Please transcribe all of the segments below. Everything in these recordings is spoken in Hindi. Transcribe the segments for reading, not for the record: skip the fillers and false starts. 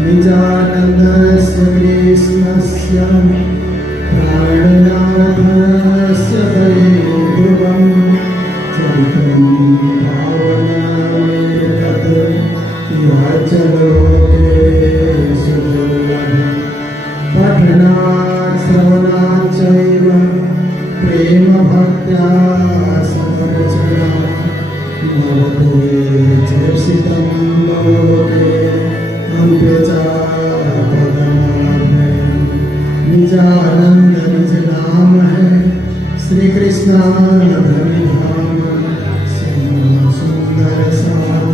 निजानन्दस्य कृष्णस्य प्राणनाथस्य दैवं चरितं भावनामेतत् याचलोके सुदुर्लभम् पठनात् श्रवणात् चैव प्रेमभक्त्या समरचना भवते चर्षितं लोके निजानंद निज नाम है श्री कृष्ण धाम सुंदर सात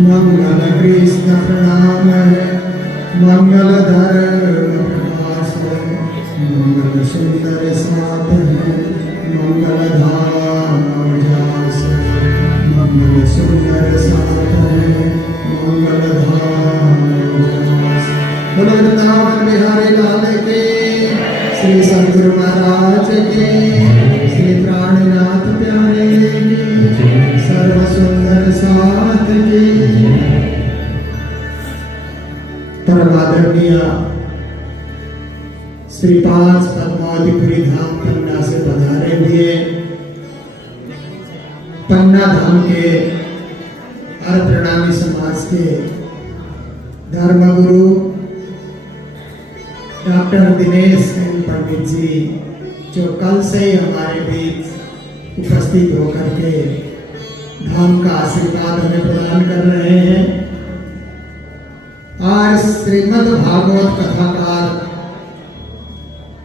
मंगल कृष्ण प्रणाम है मंगलधर मंगल सुंदर सात है मंगल धाम मंगल सुंदर साथ है मंगल धाम। बोलो वृंदावन बिहारी लाल के श्री सद्गुरु महाराज के श्री प्राणनाथ प्यारे की सर्व सुंदर साथ की। परमादरणीय श्री 5 पद्मावतीपुरी धाम पन्ना से पधारे हुए पन्ना धाम के अर्थ प्रणामी समाज के धर्मगुरु डॉक्टर दिनेश पंडित जी जो कल से ही हमारे बीच उपस्थित होकर के धाम का आशीर्वाद हमें प्रदान कर रहे हैं। आज श्रीमद् भागवत कथाकार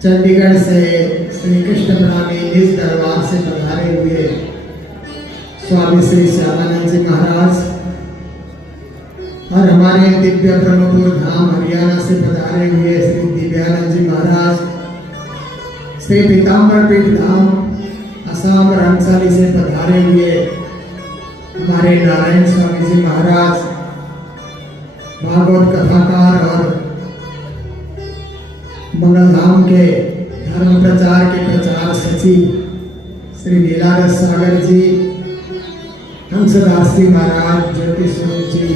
चंडीगढ़ से श्री कृष्ण प्रणामी इस दरबार से पधारे हुए स्वामी श्री श्यामानंद जी महाराज और हमारे दिव्य ब्रह्मपुर धाम हरियाणा से पधारे हुए श्री दिव्यानंद जी महाराज, श्री पीताम्बर पीठ धाम असम रणसाली से पधारे हुए हमारे नारायण स्वामी जी महाराज, भागवत कथाकार और मंगल धाम के धर्म प्रचार के प्रचार सचिव श्री नीलारस सागर जी, हंसदास जी महाराज, ज्योति स्वरूप जी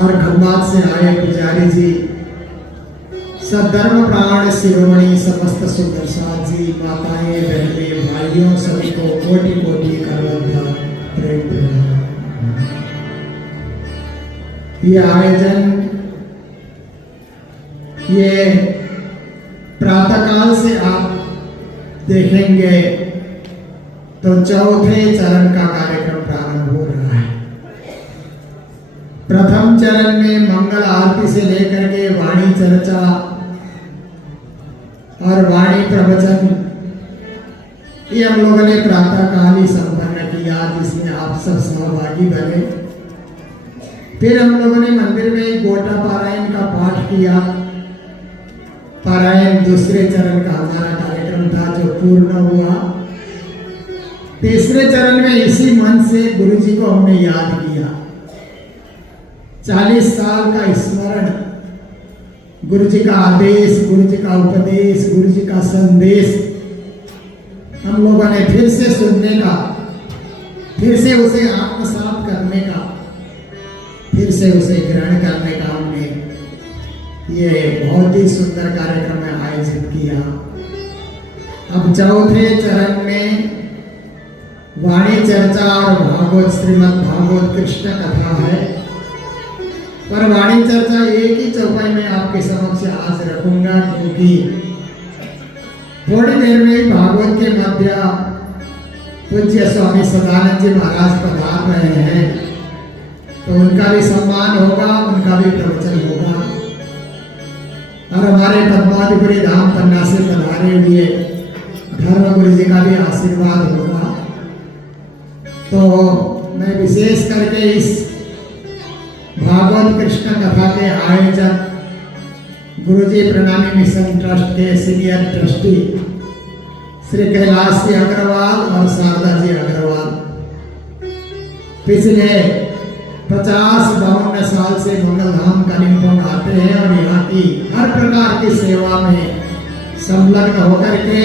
और खम्बात से आए पुजारी जी, सद्धर्म प्राण शिरोमणि समस्त सुंदर साथ जी, माताएं बहनें भाइयों सभी को कोटि कोटि करवंदन प्रेम प्रणाम। ये आयोजन ये प्रातःकाल से आप देखेंगे तो चौथे चरण का कार्यक्रम प्रारंभ हो रहा है। प्रथम चरण में मंगल आरती से लेकर के वाणी चर्चा और वाणी प्रवचन ये हम लोगों ने प्रातःकाल ही संपन्न किया, जिसमें आप सब सहभागी बने। फिर हम लोगों ने मंदिर में गोटा पारायण का पाठ किया। पारायण दूसरे चरण का हमारा कार्यक्रम था जो पूर्ण हुआ। तीसरे चरण में इसी मन से गुरु जी को हमने याद किया। 40 साल का स्मरण, गुरु जी का आदेश, गुरु जी का उपदेश, गुरु जी का संदेश हम लोगों ने फिर से सुनने का, फिर से उसे आत्मसात करने का, फिर से उसे ग्रहण करने का हमने ये बहुत ही सुंदर कार्यक्रम में आयोजित किया। अब चौथे चरण में वाणी चर्चा और भागवत श्रीमद् भागवत कृष्ण कथा है। पर वाणी चर्चा एक ही चौपाई में आपके समक्ष आज रखूंगा, क्योंकि थोड़ी देर में भागवत के मध्य पूज्य स्वामी सदानंद जी महाराज पधार रहे हैं, तो उनका भी सम्मान होगा, उनका भी प्रवचन होगा और हमारे पद्मावतीपुरी धाम पन्ना से पधारे हुए धर्म गुरु जी का भी आशीर्वाद होगा। तो मैं विशेष करके इस भागवत कृष्ण कथा के आयोजक गुरुजी प्रणामी मिशन ट्रस्ट के सीनियर ट्रस्टी श्री कैलाश जी अग्रवाल और शारदा जी अग्रवाल पिछले 50-52 साल से मंगल धाम सेवा में संलग्न होकर के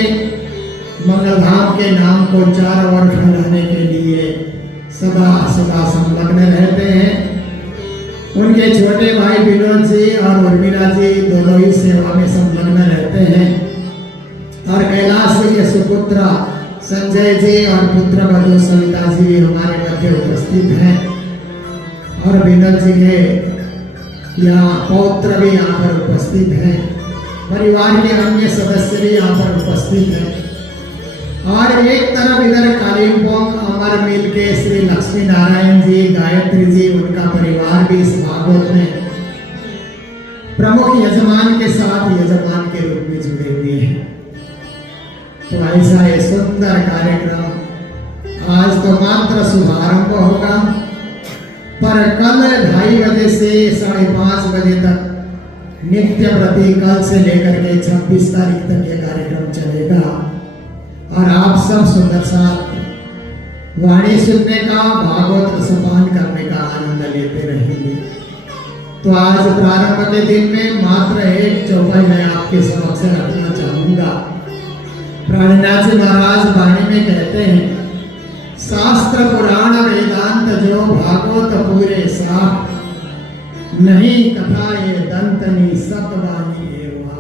मंगलधाम के नाम को चारों ओर फैलाने के लिए सदा सदा संलग्न रहते हैं। उनके छोटे भाई विनोद जी और उर्मिला जी दोनों ही सेवा में संलग्न रहते हैं और कैलाश जी के सुपुत्र संजय जी और पुत्र वधु सविता जी भी हमारे मध्य उपस्थित हैं और विनोद जी के यहाँ पौत्र भी यहाँ पर उपस्थित हैं। परिवार के अन्य सदस्य भी यहाँ पर उपस्थित हैं और एक तरफ इधर कालिम्पोंग अमर मिल के श्री लक्ष्मी नारायण जी, गायत्री जी, उनका परिवार भी इस भागवत में प्रमुख यजमान के साथ यजमान के रूप में जुड़े हुए हैं। तो ऐसा ये सुंदर कार्यक्रम आज तो मात्र शुभारंभ होगा, पर कल 2:30 बजे से 5:30 बजे तक नित्य प्रति कल से लेकर के 26 तारीख तक यह कार्यक्रम चलेगा और आप सब सुंदर साथ वाणी सुनने का, भागवत रसपान करने का आनंद लेते रहेंगे। तो आज प्रारंभ के दिन में मात्र एक चौपाई मैं आपके समक्ष रखना चाहूंगा। प्राणनाथ जी महाराज वाणी में कहते हैं, शास्त्र पुराण वेदांत जो भागवत पूरे साथ, नहीं कथा ये दंतनी सतवानी एवा।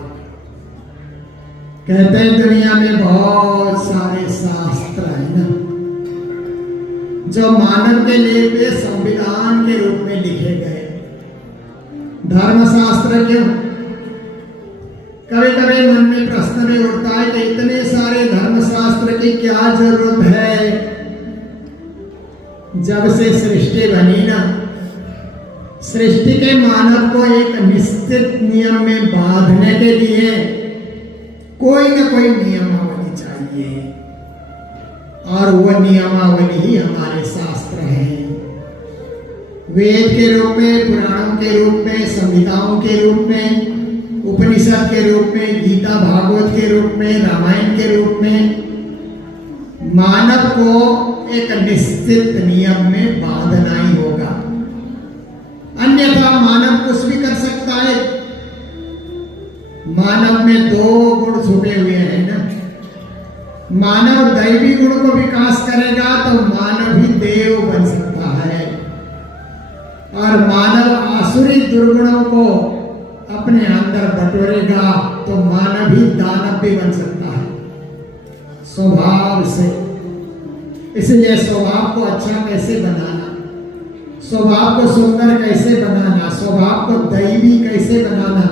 कहते हैं दुनिया में बहुत सारे शास्त्र है ना, जो मानव के लिए संविधान के रूप में लिखे गए। धर्मशास्त्र क्यों? कभी कभी मन में प्रश्न में उठता है कि इतने सारे धर्मशास्त्र की क्या जरूरत है? जब से सृष्टि बनी ना, सृष्टि के मानव को एक निश्चित नियम में बांधने के लिए कोई न कोई नियमावली चाहिए और वह नियमावली ही हमारे शास्त्र हैं। वेद के रूप में, पुराणों के रूप में, संहिताओं के रूप में, उपनिषद के रूप में, गीता भागवत के रूप में, रामायण के रूप में मानव को एक निश्चित नियम में बांधना ही होगा, अन्यथा मानव कुछ भी कर सकता है। मानव में 2 गुण छुपे हुए हैं ना। मानव दैवी गुण को विकास करेगा तो मानव ही देव बन सकता है और मानव आसुरी दुर्गुणों को अपने अंदर बटोरेगा तो मानव ही दानव भी बन सकता है स्वभाव से। इसलिए स्वभाव को अच्छा कैसे बनाना, स्वभाव को सुंदर कैसे बनाना, स्वभाव को दैवी कैसे बनाना,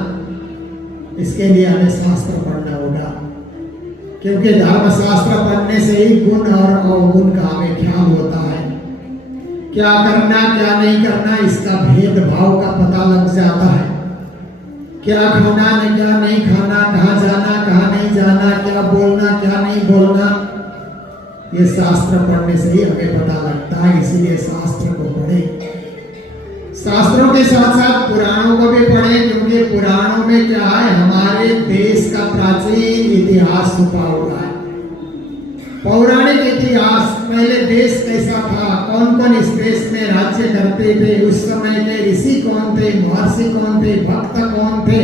इसके लिए हमें शास्त्र पढ़ना होगा, क्योंकि धर्मशास्त्र पढ़ने से ही गुण और अवगुण का हमें ख्याल होता है। क्या करना क्या नहीं करना इसका भेदभाव का पता लग जाता है। क्या खाना क्या नहीं खाना, कहाँ जाना कहाँ नहीं जाना, क्या बोलना क्या नहीं बोलना, ये शास्त्र पढ़ने से ही हमें पता लगता है। इसीलिए शास्त्र को पढ़ें, शास्त्रों के साथ साथ पुराणों को भी पढ़ें, क्योंकि पुराणों में क्या है, हमारे देश का प्राचीन इतिहास छुपा हुआ है। पौराणिक इतिहास, पहले देश कैसा था, कौन कौन इस देश में राज्य करते थे, उस समय के ऋषि कौन थे, महर्षि कौन थे, भक्त कौन थे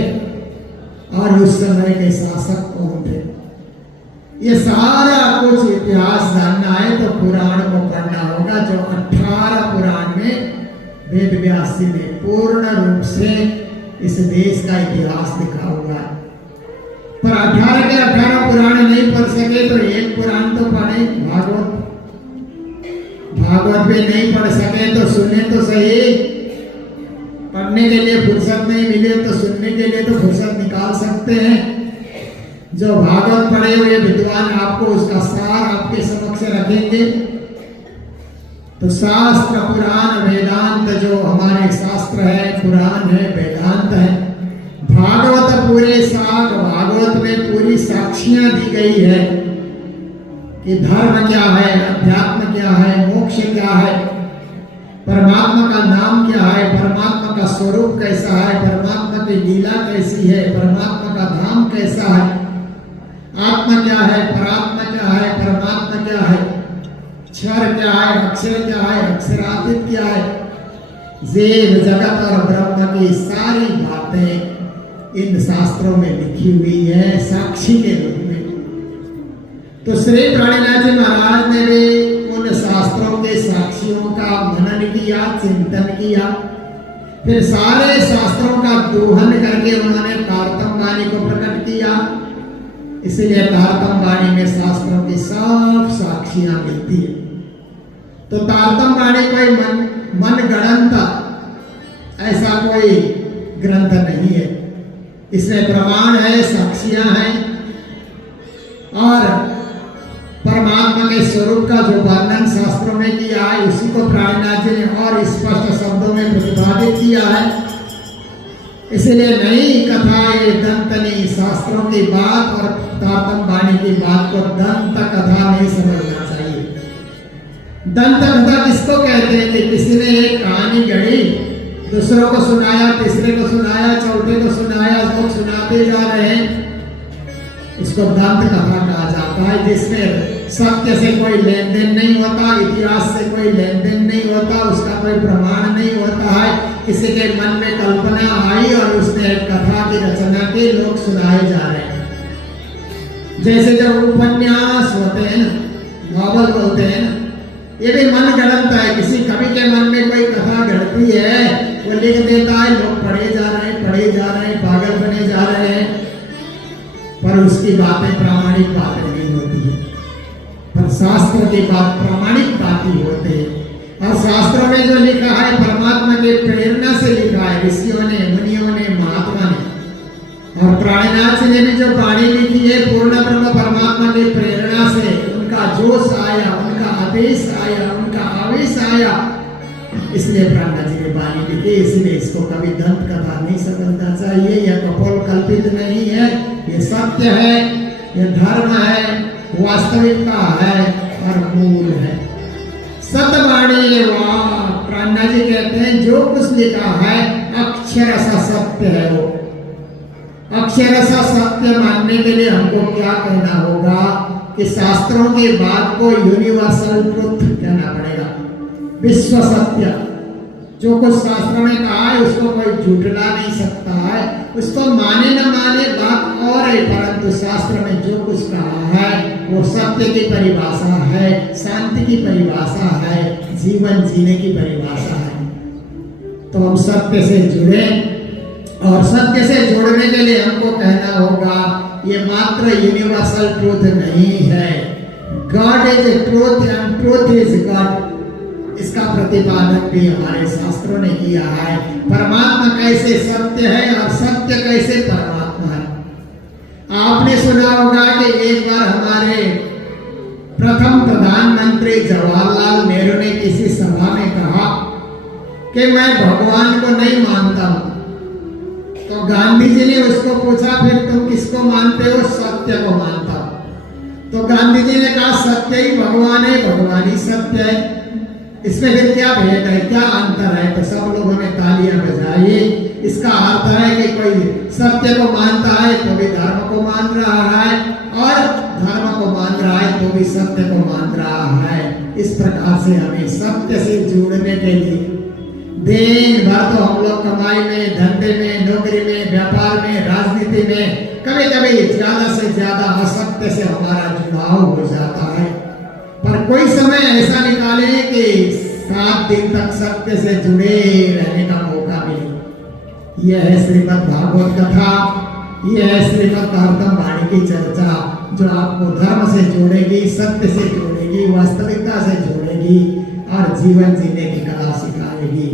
और उस समय के शासक कौन थे, ये सारा कुछ इतिहास जानना है तो पुराण को पढ़ना होगा। जो 18 पुराण में वेद व्यास जी ने पूर्ण रूप से इस देश का इतिहास लिखा हुआ है। पर 18 के 18 पुराण नहीं पढ़ सके तो एक पुराण तो पढ़े, भागवत। भागवत भी नहीं पढ़ सके तो सुने तो सही, पढ़ने के लिए फुर्सत नहीं मिले तो सुनने के लिए तो फुर्सत निकाल सकते हैं। जो भागवत पढ़े हुए विद्वान आपको उसका सार आपके समक्ष रखेंगे। तो शास्त्र पुराण वेदांत, जो हमारे शास्त्र है, पुराण है, वेदांत है, भागवत पूरे साथ, भागवत में पूरी साक्षियां दी गई है कि धर्म क्या है, अध्यात्म क्या है, मोक्ष क्या है, परमात्मा का नाम क्या है, परमात्मा का स्वरूप कैसा है, परमात्मा की लीला कैसी है, परमात्मा का धाम कैसा है, आत्मा क्या है, परात्मा क्या है, परमात्मा क्या है, क्षर क्या है, अक्षर क्या है, अक्षरातीत क्या है, जीव जगत और ब्रह्म की सारी बातें इन शास्त्र शास्त्रों में लिखी हुई है साक्षी के रूप में। तो श्री प्राणनाथ जी महाराज ने भी उन शास्त्रों के साक्षियों का मनन किया, चिंतन किया, फिर सारे शास्त्रों का दोहन करके उन्होंने तारतम वाणी को प्रकट किया। इसलिए तारतम वाणी में शास्त्रों की सब साक्षियां मिलती है। तो तारतम वाणी कोई मन गणंत ऐसा कोई ग्रंथ नहीं है, इसमें प्रमाण है, साक्षियां हैं, और परमात्मा के स्वरूप का जो वर्णन शास्त्रों में किया है उसी को प्राणनाथ जी ने और स्पष्ट शब्दों में प्रतिपादित किया है। इसलिए नई कथा ये दंतनी शास्त्रों की बात और तारतम वाणी की बात को दंत कथा नहीं समझना चाहिए। दंत कथा किसको कहते हैं कि किसी ने एक कहानी गढ़ी, दूसरों को सुनाया, तीसरे को सुनाया, चौथे को सुनाया, लोग सुनाते जा रहे हैं, इसको दंत कथा कहा जाता है। जिसमें सत्य से कोई लेन देन नहीं होता, इतिहास से कोई लेन देन नहीं होता, उसका कोई प्रमाण नहीं होता है, किसी के मन में कल्पना आई और उसने एक कथा की रचना की, लोग सुनाए जा रहे हैं। जैसे जब उपन्यास होते हैं ना, नॉवल बोलते हैं ना, ये भी मन गढ़ंत है। किसी कवि के मन में कोई कथा गढ़ती है, वो लिख देता है, लोग पढ़े जा रहे हैं, पागल बने जा रहे हैं, पर उसकी बातें प्रामाणिक बातें नहीं होती है। पर शास्त्र की बात प्रामाणिक बात ही होते हैं। और शास्त्रों में जो लिखा है परमात्मा के प्रेरणा से लिखा है, ऋषियों ने, मुनियों ने, महात्मा ने। और प्राणनाथ जी ने भी जो वाणी लिखी है पूर्ण ब्रह्म परमात्मा की प्रेरणा से, उनका जोश आया, उनका आदेश आया, उनका आवेश आया, इसलिए प्राणनाथ जी ने वाणी लिखी। इसलिए इसको कभी दंत कथा नहीं समझना चाहिए। यह कपोल कल्पित नहीं है, ये सत्य है, ये धर्म है, वास्तविकता है और मूल है। सतवाणी प्राणनाथ जी कहते हैं जो कुछ लिखा है अक्षरशः सत्य है। वो अक्षरशः सत्य मानने के लिए हमको क्या कहना होगा कि शास्त्रों की बात को यूनिवर्सल ट्रुथ कहना पड़ेगा, विश्व सत्य। जो कुछ शास्त्रों में कहा है उसको कोई झूठला नहीं सकता है, उसको माने न माने बात और है, परंतु शास्त्र में जो कुछ कहा है वो सत्य की परिभाषा है, शांति की परिभाषा है, जीवन जीने की परिभाषा है। तो हम सत्य से जुड़े, और सत्य से जोड़ने के लिए हमको कहना होगा ये मात्र यूनिवर्सल ट्रूथ नहीं है, God is a truth and truth is God. इसका प्रतिपादन भी हमारे शास्त्रों ने किया है। परमात्मा कैसे सत्य है और सत्य कैसे परमात्मा है। आपने सुना होगा कि एक बार हमारे प्रथम प्रधानमंत्री जवाहरलाल नेहरू ने किसी सभा में कहा कि मैं भगवान को नहीं मानता हूं। तो गांधी जी ने उसको पूछा फिर तुम किसको मानते हो? सत्य को मानता हूं। तो गांधी जी ने कहा सत्य ही भगवान है, भगवान ही सत्य है, इसमें फिर क्या भेद है, क्या अंतर है? तो सब लोगों ने तालियां बजाई। इसका अर्थ है कि कोई सत्य को मानता है तो भी धर्म को मान रहा है, और धर्म को मान रहा है तो भी सत्य को मान रहा है। इस प्रकार से हमें सत्य से जुड़ने के लिए दिन भर तो हम लोग कमाई में, धंधे में, नौकरी में, व्यापार में, राजनीति में कभी कभी ज्यादा से ज्यादा असत्य से हमारा जुड़ाव हो जाता है। पर कोई समय ऐसा निकाले कि 7 दिन तक सत्य से जुड़े रहने का मौका मिले। यह है श्रीमद् भागवत कथा, यह है श्रीमद् तारतम वाणी की चर्चा, जो आपको धर्म से जोड़ेगी, सत्य से जोड़ेगी, वास्तविकता से जोड़ेगी और जीवन जीने की कला सिखाएगी।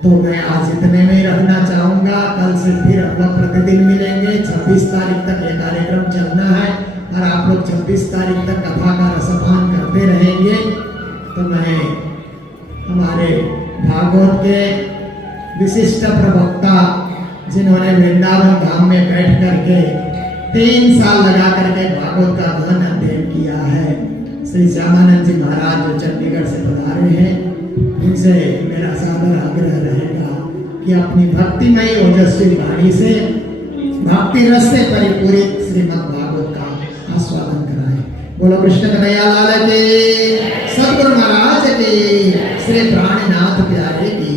तो मैं आज इतने में रखना चाहूंगा। कल से फिर हम लोग प्रतिदिन मिलेंगे। 26 तारीख तक ये कार्यक्रम चलना है और आप लोग 26 तारीख तक कथा का रसपान करते रहेंगे। तो मैं हमारे भागवत के विशिष्ट प्रवक्ता, जिन्होंने वृंदावन धाम में बैठ करके 3 साल लगा करके भागवत का गहन अध्ययन किया है, श्री श्यामानंद जी महाराज जो चंडीगढ़ से पधारे हैं, उनसे मेरा सादर आग्रह रहेगा कि अपनी भक्तिमय ओजस्वी वाणी से भक्ति रस से परिपूरित श्रीमद् भागवत का आस्वादन कराएं। बोलो कृष्ण कन्हैया लाल की, सद्गुरु महाराज की, श्री प्राणनाथ प्यारे की।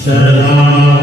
Sagaram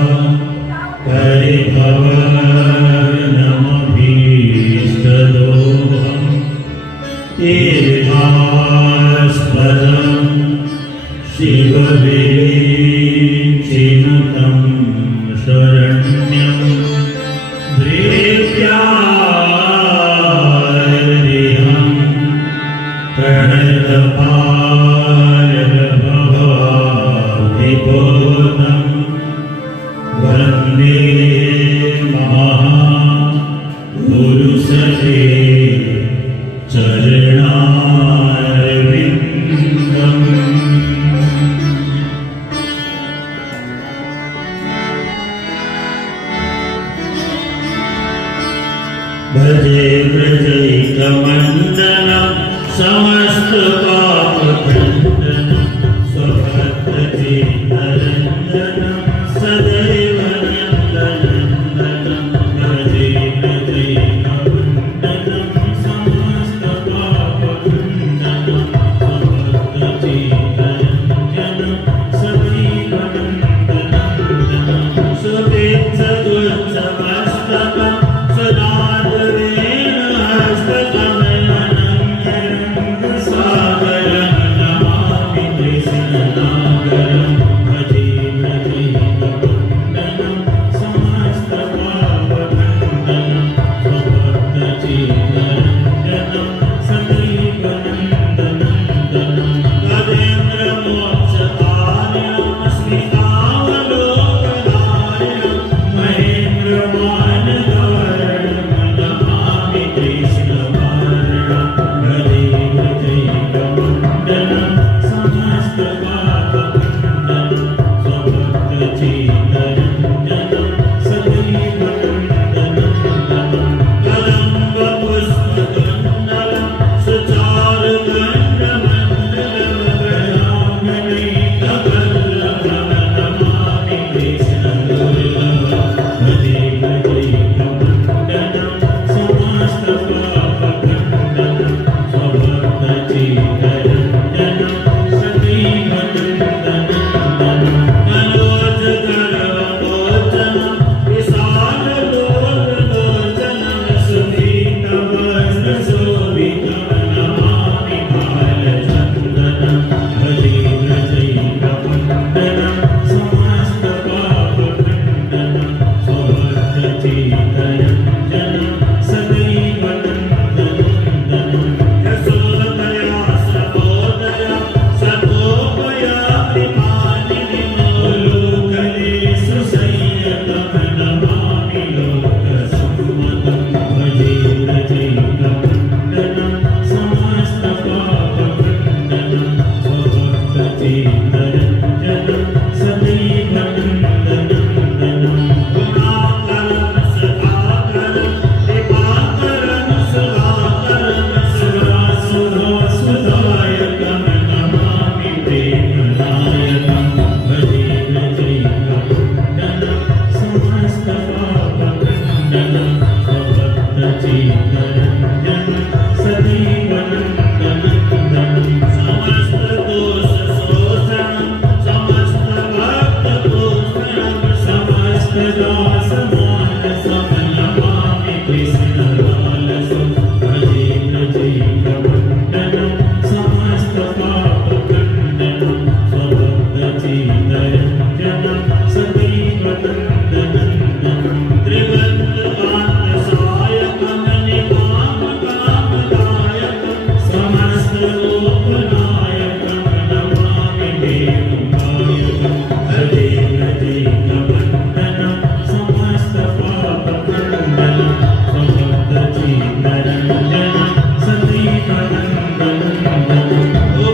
सदा समान समनमामि कृष्णलालसं भजे भजे प्रवन्दनं समस्त पापखण्डनं स्वभक्तचित्तरञ्जनं सदैव नन्दनन्दनं त्रिवन्द्रकान्तसायकं निकामकामदायकं समस्तलोकनायकं नमामि देवकायकं भजे भजे प्रवन्दनं समस्त पापखण्डनं स्वभक्तचित्तरञ्जनं सदैव नन्दनन्दनं ओ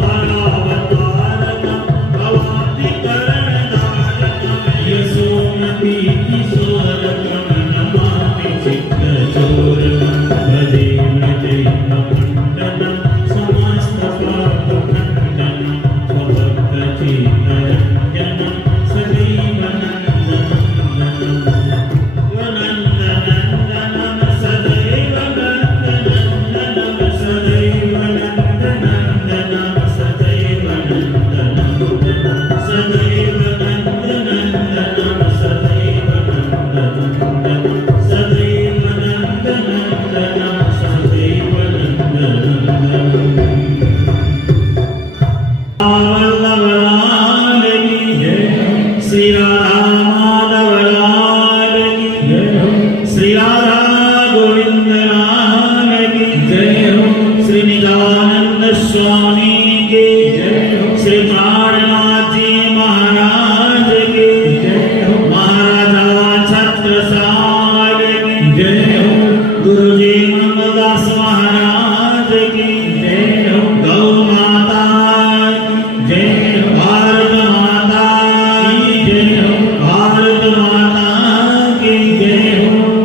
भारावतारकं भवाब्धिकरणदायकं यशोमतीकिशोरकं नमामि चित्तचोरकं भजे भजे प्रवन्दनं समस्त पापखण्डनं स्वभक्तचित्तरञ्जनं सदैव नन्दनन्दनं नन्दनन्दनं सदैव नन्दनन्दनं सदैव नन्दनन्दनं सदैव नन्दनन्दनं सदैव नन्दनन्दनं सदैव नन्दनन्दनं सदैव नन्दनन्दनं सदैव नन्दनन्दनं वल्लभ लाल की जय श्री राधा माधव लाल की जय श्री राधा गोविंद लाल की जय श्री नित्यानंद स्वामी की जय श्री प्राणनाथ जी महाराज की जय महाराजा छत्रसाल की जय गुरु जी मंगलदास महाराज की जय गौ माता जय भारत माता की जय भारत माता की जय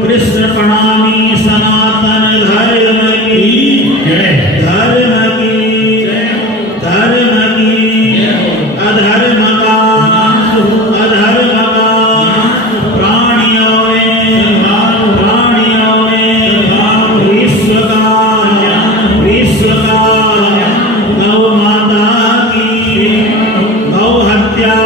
कृष्ण प्रणामी सनातन धर्म की जय धर्म की जय धर्म की अधर्म का प्राणियों में विश्व का गौ माता की गौ हत्या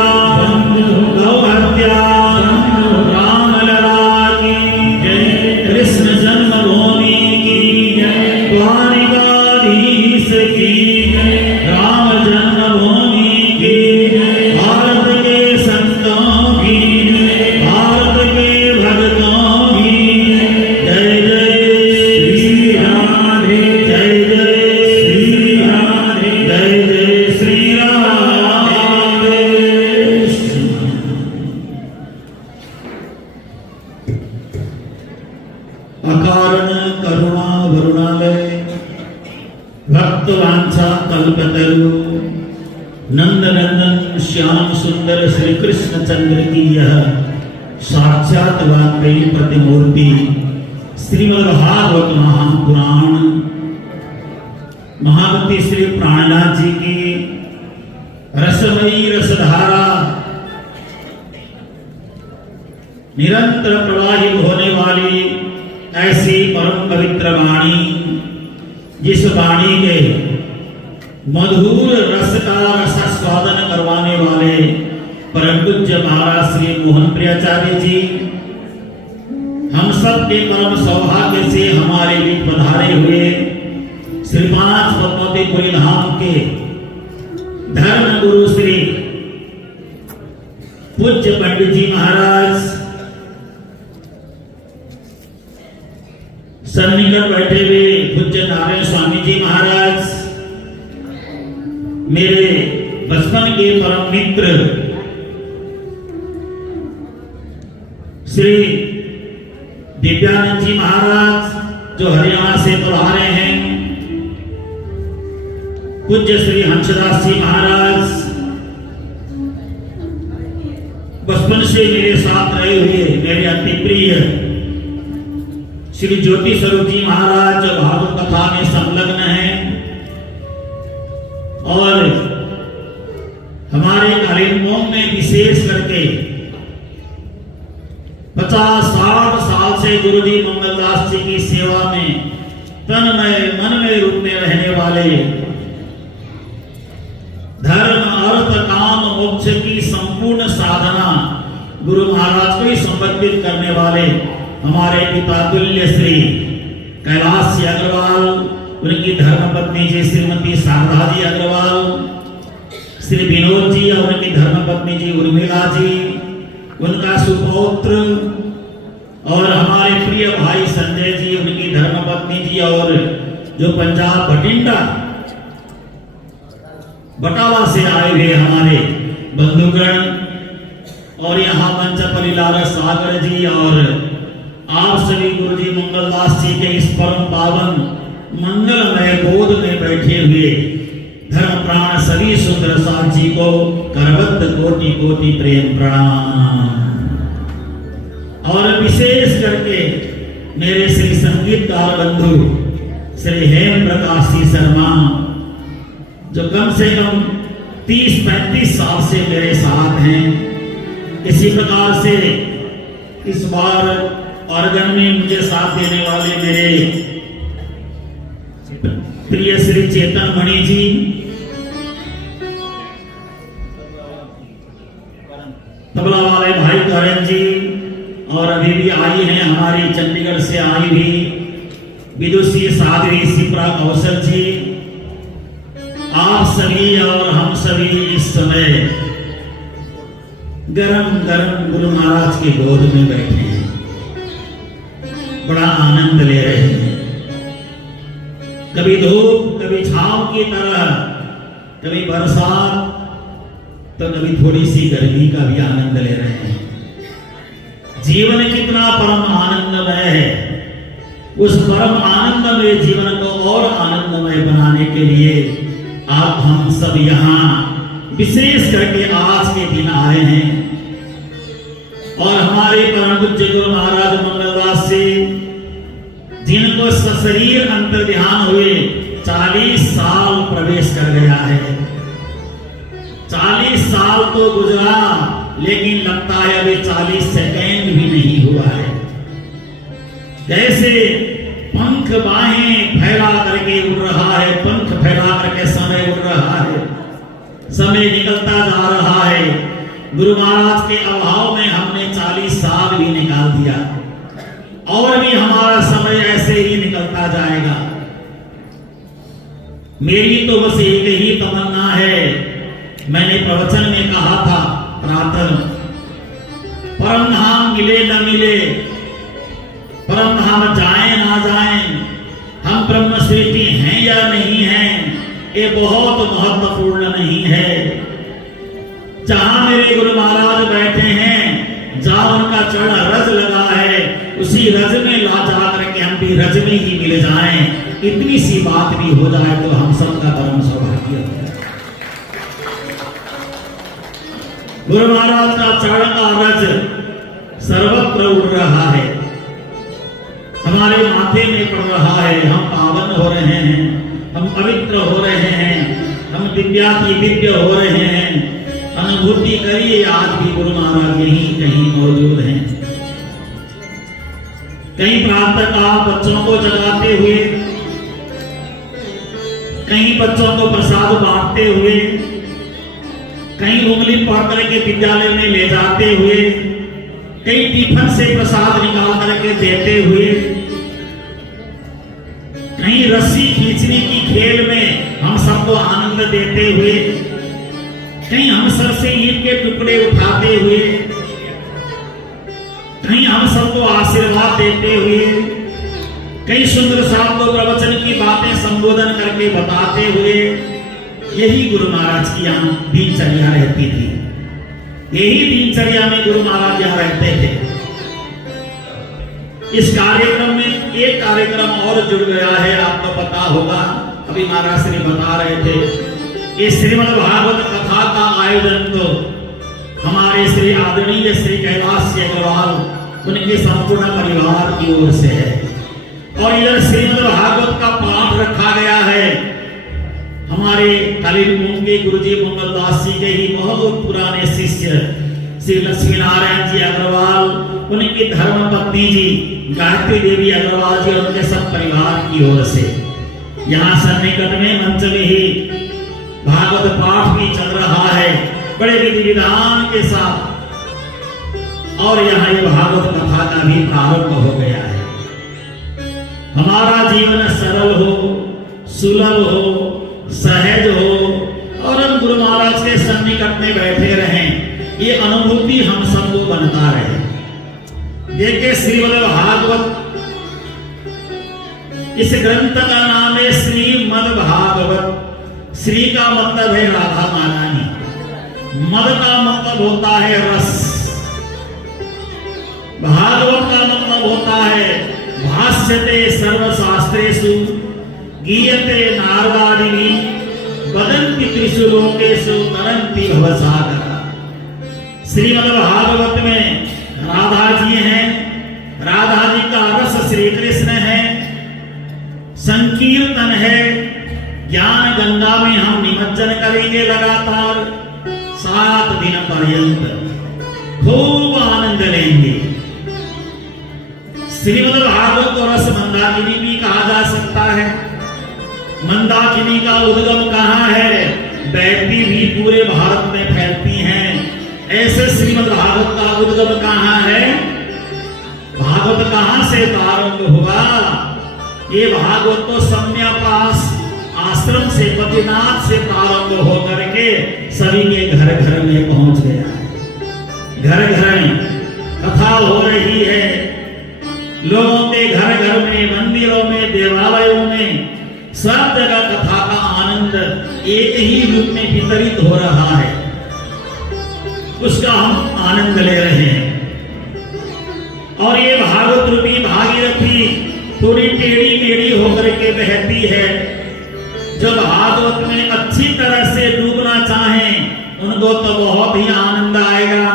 रामलला की जय कृष्ण जन्मभूमि की जय द्वारिकाधीश की जय राम जन्मभूमि की भारत के संतों की भारत के भक्तों की जय जय श्री राधे जय जय श्री राधे जय जय श्री राधे। अकारण करुणा वरुणालय भक्तवांछा कल्पतरु नंदनंदन श्याम सुंदर श्री कृष्ण चंद्र की यह साक्षात वाकई प्रतिमूर्ति श्रीमद्भागवत महापुराण महामती श्री प्राणनाथ जी की रसमयी रसधारा निरंतर प्रवाहित होने वाली ऐसी परम पवित्र वाणी, जिस वाणी के मधुर रस का रसास्वादन करवाने वाले परम पूज्य महाराज श्री मोहन प्रियाचार्य जी हम सब के परम सौभाग्य से हमारे बीच पधारे हुए श्री पांच पद्मावतीपुरी धाम के धर्म गुरु श्री पूज्य पंडित जी महाराज सन्निकट बैठे हुए पूज्य नारायण स्वामी जी महाराज, मेरे बचपन के परम मित्र श्री दिव्यानंद जी महाराज जो हरियाणा से पधारे हैं, पूज्य श्री हंसदास जी महाराज बचपन से मेरे साथ रहे हुए मेरे अति प्रिय श्री ज्योति स्वरूप जी महाराज जो भागवत कथा में संलग्न हैं और हमारे अरिंदों में विशेष करके 50-60 साल से गुरु जी मंगलदास जी की सेवा में तन्मय मनमय रूप में रहने वाले, धर्म अर्थ काम मोक्ष की संपूर्ण साधना गुरु महाराज को ही संबोधित करने वाले हमारे पिता तुल्य श्री कैलाश जी अग्रवाल, उनकी धर्मपत्नी जी श्रीमती शारदा जी अग्रवाल, श्री विनोद जी और उनकी धर्मपत्नी जी उर्मिला जी, उनका सुपौत्र और हमारे प्रिय भाई संजय जी, उनकी धर्मपत्नी जी, और जो पंजाब भटिंडा बटाला से आए हुए हमारे बंधुगण, और यहाँ मंच पर लीलाधर सागर जी और आप सभी गुरु जी मंगलदास जी के इस परम पावन मंगलमय गोद में बैठे हुए धर्म प्राण सभी सुंदर साथ जी को करबद्ध कोटि कोटि प्रेम प्रणाम। और विशेष करके मेरे श्री संगीतकार बंधु श्री हेम प्रकाश जी शर्मा, जो कम से कम 30-35 साल से मेरे साथ हैं। इसी प्रकार से इस बार ऑर्गन में मुझे साथ देने वाले मेरे प्रिय श्री चेतन मणि जी, तबला वाले भाई करण जी, और अभी भी आई हैं हमारी चंडीगढ़ से आई भी विदुषी साध्वी शिप्रा कौशल जी। आप सभी और हम सभी इस समय गरम गरम गुरु महाराज की गोद में बैठे हैं, बड़ा आनंद ले रहे हैं। कभी धूप, कभी छांव की तरह, कभी बरसात, तो कभी थोड़ी सी गर्मी का भी आनंद ले रहे हैं। जीवन कितना परम आनंदमय है। उस परम आनंदमय जीवन को और आनंदमय बनाने के लिए आप हम सब यहाँ विशेष करके आज के दिन आए हैं। और हमारे परम पूज्य गुरु महाराज मंगलदास से, जिनको सशरीर अंतर ध्यान हुए 40 साल प्रवेश कर गया है। 40 साल तो गुजरा, लेकिन लगता है अभी 40 सेकंड भी नहीं हुआ है। जैसे पंख बाहें फैला करके उड़ रहा है, पंख फैला करके समय उड़ रहा है, समय निकलता जा रहा है। गुरु महाराज के अभाव में हमने 40 साल भी निकाल दिया, और भी हमारा समय ऐसे ही निकलता जाएगा। मेरी तो बस एक ही तमन्ना है, मैंने प्रवचन में कहा था प्रातः, परम धाम मिले न मिले, परम धाम जाए ना जाए, हम ब्रह्म सृष्टि हैं या नहीं हैं, ये बहुत महत्वपूर्ण नहीं है। जहां मेरे गुरु महाराज बैठे हैं, जहां उनका चरण रज लगा है, उसी रज में ला जा करके हम भी रज में ही मिल जाएं, इतनी सी बात भी हो जाए तो हम सबका परम सौभाग्य हो जाए। गुरु महाराज का चरण का रज सर्वत्र उड़ रहा है, हमारे माथे में पड़ रहा है। हम पावन हो रहे हैं, हम पवित्र हो रहे हैं, हम दिव्याति दिव्य हो रहे हैं। अनुभूति करिए, आज भी गुरु महाराज यहीं कहीं मौजूद हैं। कहीं प्रातः काल बच्चों को जगाते हुए, कहीं बच्चों को प्रसाद बांटते हुए, कहीं उंगली पकड़ करके विद्यालय में ले जाते हुए, कहीं टिफिन से प्रसाद निकाल करके देते हुए, कहीं रस्सी खींचने की खेल में हम सबको आनंद देते हुए, कहीं हम सर से ईंट के टुकड़े उठाते हुए, कहीं हम सबको आशीर्वाद देते हुए, कहीं सुंदर साहब को प्रवचन की बातें संबोधन करके बताते हुए, यही गुरु महाराज की यहाँ दिनचर्या रहती थी। यही दिनचर्या में गुरु महाराज यहाँ रहते थे। इस कार्यक्रम में एक कार्यक्रम और जुड़ गया है, आपको पता होगा, अभी महाराज श्री बता रहे थे। इस श्रीमद् भागवत कथा का आयोजन तो हमारे श्री आदरणीय श्री कैलाश जी अग्रवाल, उनके संपूर्ण परिवार की ओर से है। और इधर श्रीमद् भागवत का पाठ रखा गया है हमारे कालीमुंग के गुरुजी मंगलदास जी के ही बहुत पुराने शिष्य श्री लक्ष्मी नारायण जी अग्रवाल, उनकी धर्मपत्नी जी गायत्री देवी अग्रवाल जी और उनके सब परिवार की ओर से यहाँ सन्निकट में मंच में ही भागवत पाठ भी चल रहा है, बड़े विधि विधान के साथ। और यहाँ ये भागवत कथा का भी प्रारंभ हो गया है। हमारा जीवन सरल हो, सुलभ हो, सहज हो और हम गुरु महाराज के सन्निकट में बैठे रहें, ये अनुभूति हम सबको बनता रहे। देखिए श्रीमद् भागवत, इस ग्रंथ का नाम है श्रीमद् भागवत। श्री का मतलब है राधा महारानी, मद का मतलब होता है रस, भागवत का मतलब होता है भाष्यते सर्वशास्त्रेषु गीयते नारदादिनी वदन्ति त्रिषु लोकेषु तरन्ति भवसागर। श्रीमद् भागवत में राधा जी हैं, राधा जी का रस श्री कृष्ण है, संकीर्तन है, ज्ञान गंगा में हम निमज्जन करेंगे लगातार 7 दिन पर्यंत, खूब आनंद लेंगे। श्रीमद् भागवत को रस मंदाकिनी भी कहा जा सकता है। मंदाकिनी का उद्गम कहाँ है? बैठी भी पूरे भारत में फैलती हैं। ऐसे श्रीमद् भागवत का उद्गम कहाँ है? भागवत कहाँ से प्रारंभ हुआ? ये भागवत तो सम्यापास आश्रम से, बद्रीनाथ से प्रारंभ होकर के सभी के घर घर में पहुंच गया है। घर घर में कथा हो रही है, लोगों के घर घर में, मंदिरों में, देवालयों में, सब जगह कथा का आनंद एक ही रूप में वितरित हो रहा है, उसका हम आनंद ले रहे हैं। और ये भागवत रूपी भागीरथी थोड़ी टेढ़ी मेढ़ी होकर के बहती है। जो भागवत में अच्छी तरह से डूबना चाहें उनको तो बहुत ही आनंद आएगा,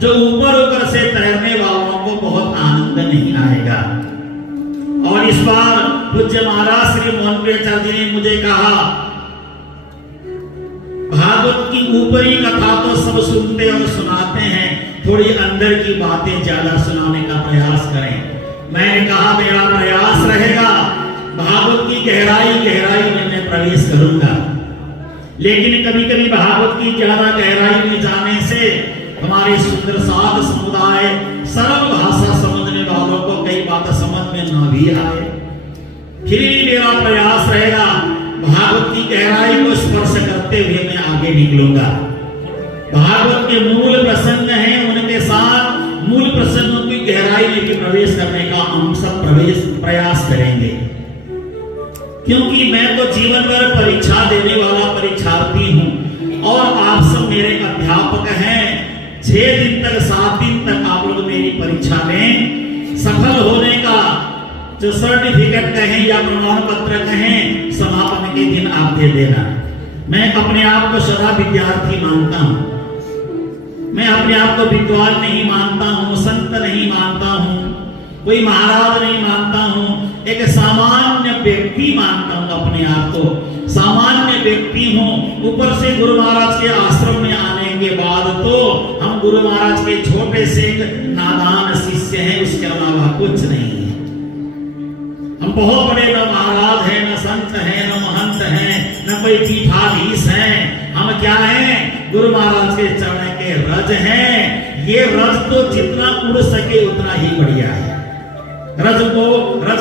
जो ऊपर ऊपर से तैरने वालों को बहुत आनंद नहीं आएगा। और इस बार पूज्य महाराज श्री मोहन प्रियाचार्य जी ने मुझे कहा, भागवत की ऊपरी कथा तो सब सुनते और सुनाते हैं, थोड़ी अंदर की बातें ज्यादा सुनाने का प्रयास करें। मैंने कहा मेरा प्रयास रहेगा, भागवत की गहराई में मैं प्रवेश करूंगा, लेकिन कभी कभी भागवत की ज्यादा गहराई में जाने से हमारे सुंदर साध समुदाय, सरल भाषा समझने वालों को कई बात समझ में न भी आए। फिर भी मेरा प्रयास रहेगा, भागवत की गहराई को स्पर्श करते हुए मैं आगे निकलूंगा। भागवत के मूल प्रसंग हैं, उनके साथ मूल प्रसंगों की गहराई में भी प्रवेश करने का हम सब प्रयास करेंगे, क्योंकि मैं तो जीवन भर परीक्षा देने वाला परीक्षार्थी हूं और आप सब मेरे अध्यापक हैं। 6 दिन तक, 7 दिन तक आप लोग मेरी परीक्षा में सफल होने का जो सर्टिफिकेट कहें या प्रमाण पत्र कहें, समापन के दिन आप दे देना। मैं अपने आप को सदा विद्यार्थी मानता हूं, मैं अपने आप को विद्वान नहीं मानता हूं, संत नहीं मानता हूं, कोई महाराज नहीं मानता हूं, एक सामान्य व्यक्ति मानता हूं अपने आप को। सामान्य व्यक्ति हूं, ऊपर से गुरु महाराज के आश्रम में आने के बाद तो हम गुरु महाराज के छोटे से नादान शिष्य हैं, उसके अलावा कुछ नहीं है। हम बहुत बड़े न महाराज हैं, न संत हैं, न महंत हैं, न कोई पीठाधीश हैं। हम क्या हैं? गुरु महाराज के चरण के रज हैं। ये रज तो जितना उड़ सके उतना ही बढ़िया है। रज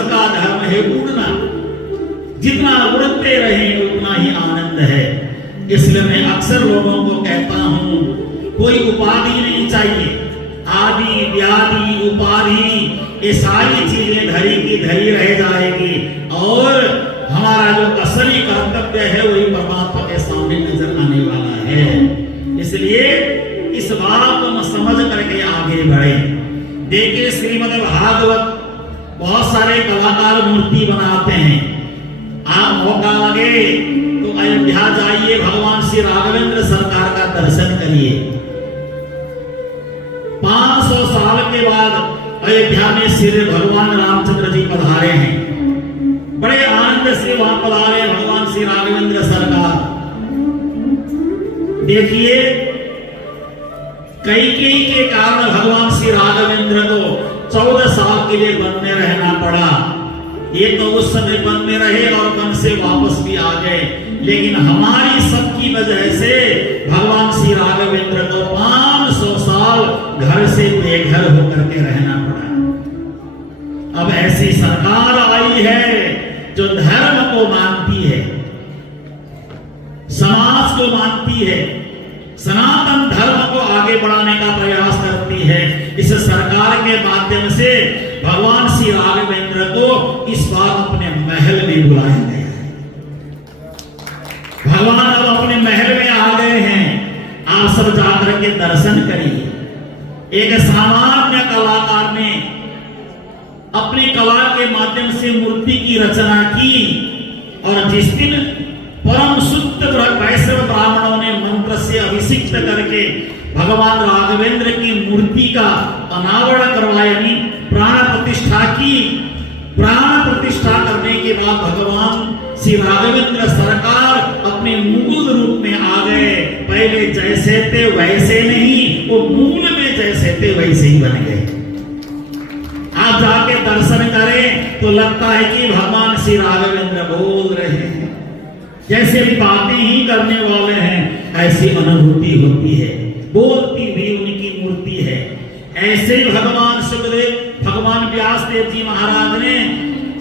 का धर्म है उड़ना, जितना उड़ते रहे उतना ही आनंद है। इसलिए मैं अक्सर लोगों को कहता हूं, कोई उपाधि नहीं चाहिए। आदि व्याधि उपाधि ये सारी चीजें धरी की धरी रह जाएगी और हमारा जो असली कर्तव्य है वही परमात्मा के सामने नजर आने वाला है। इसलिए इस बात को समझ करके आगे बढ़े। देखिए श्रीमद् भागवत, बहुत सारे कलाकार मूर्ति बनाते हैं। आप मौका लगे तो अयोध्या जाइए, भगवान श्री राघवेंद्र सरकार का दर्शन करिए। 500 साल के बाद अयोध्या में श्री भगवान रामचंद्र जी पधारे हैं। बड़े आनंद से वहां पधारे भगवान श्री राघवेंद्र सरकार। देखिए कैकेयी के कारण भगवान श्री राघवेंद्र को 14 साल के लिए वन में रहना पड़ा। ये तो उस समय वन में रहे और वन से वापस भी आ गए, लेकिन हमारी सबकी वजह से भगवान श्री राघवेंद्र को 500 साल घर से बेघर होकर के रहना पड़ा। अब ऐसी सरकार आई है जो धर्म को मानती है, समाज को मानती है, सनातन धर्म को आगे बढ़ाने का प्रयास करती है। इस सरकार के माध्यम से भगवान श्री राघवेंद्र को इस बार अपने महल में बुलाया गया है। भगवान अब अपने महल में आ गए हैं। आप सब जाकर के दर्शन करिए। एक सामान्य कलाकार ने अपनी कला के माध्यम से मूर्ति की रचना की और जिस दिन परम शुद्ध वैष्णव ब्राह्मणों ने मंत्र से अभिषिक्त करके भगवान राघवेंद्र की मूर्ति का अनावरण करवाया, यानी प्राण प्रतिष्ठा की। प्राण प्रतिष्ठा करने के बाद भगवान श्री राघवेंद्र सरकार अपने मूल रूप में आ गए। पहले जैसे थे वैसे नहीं, वो मूल में जैसे थे वैसे ही बन गए। आप जाके दर्शन करें तो लगता है कि भगवान श्री राघवेंद्र बोल रहे हैं, जैसे भी बातें ही करने वाले हैं, ऐसी अनुभूति होती है। बोलती भी उनकी मूर्ति है। ऐसे ही भगवान सुखदेव, भगवान व्यास देव जी महाराज ने,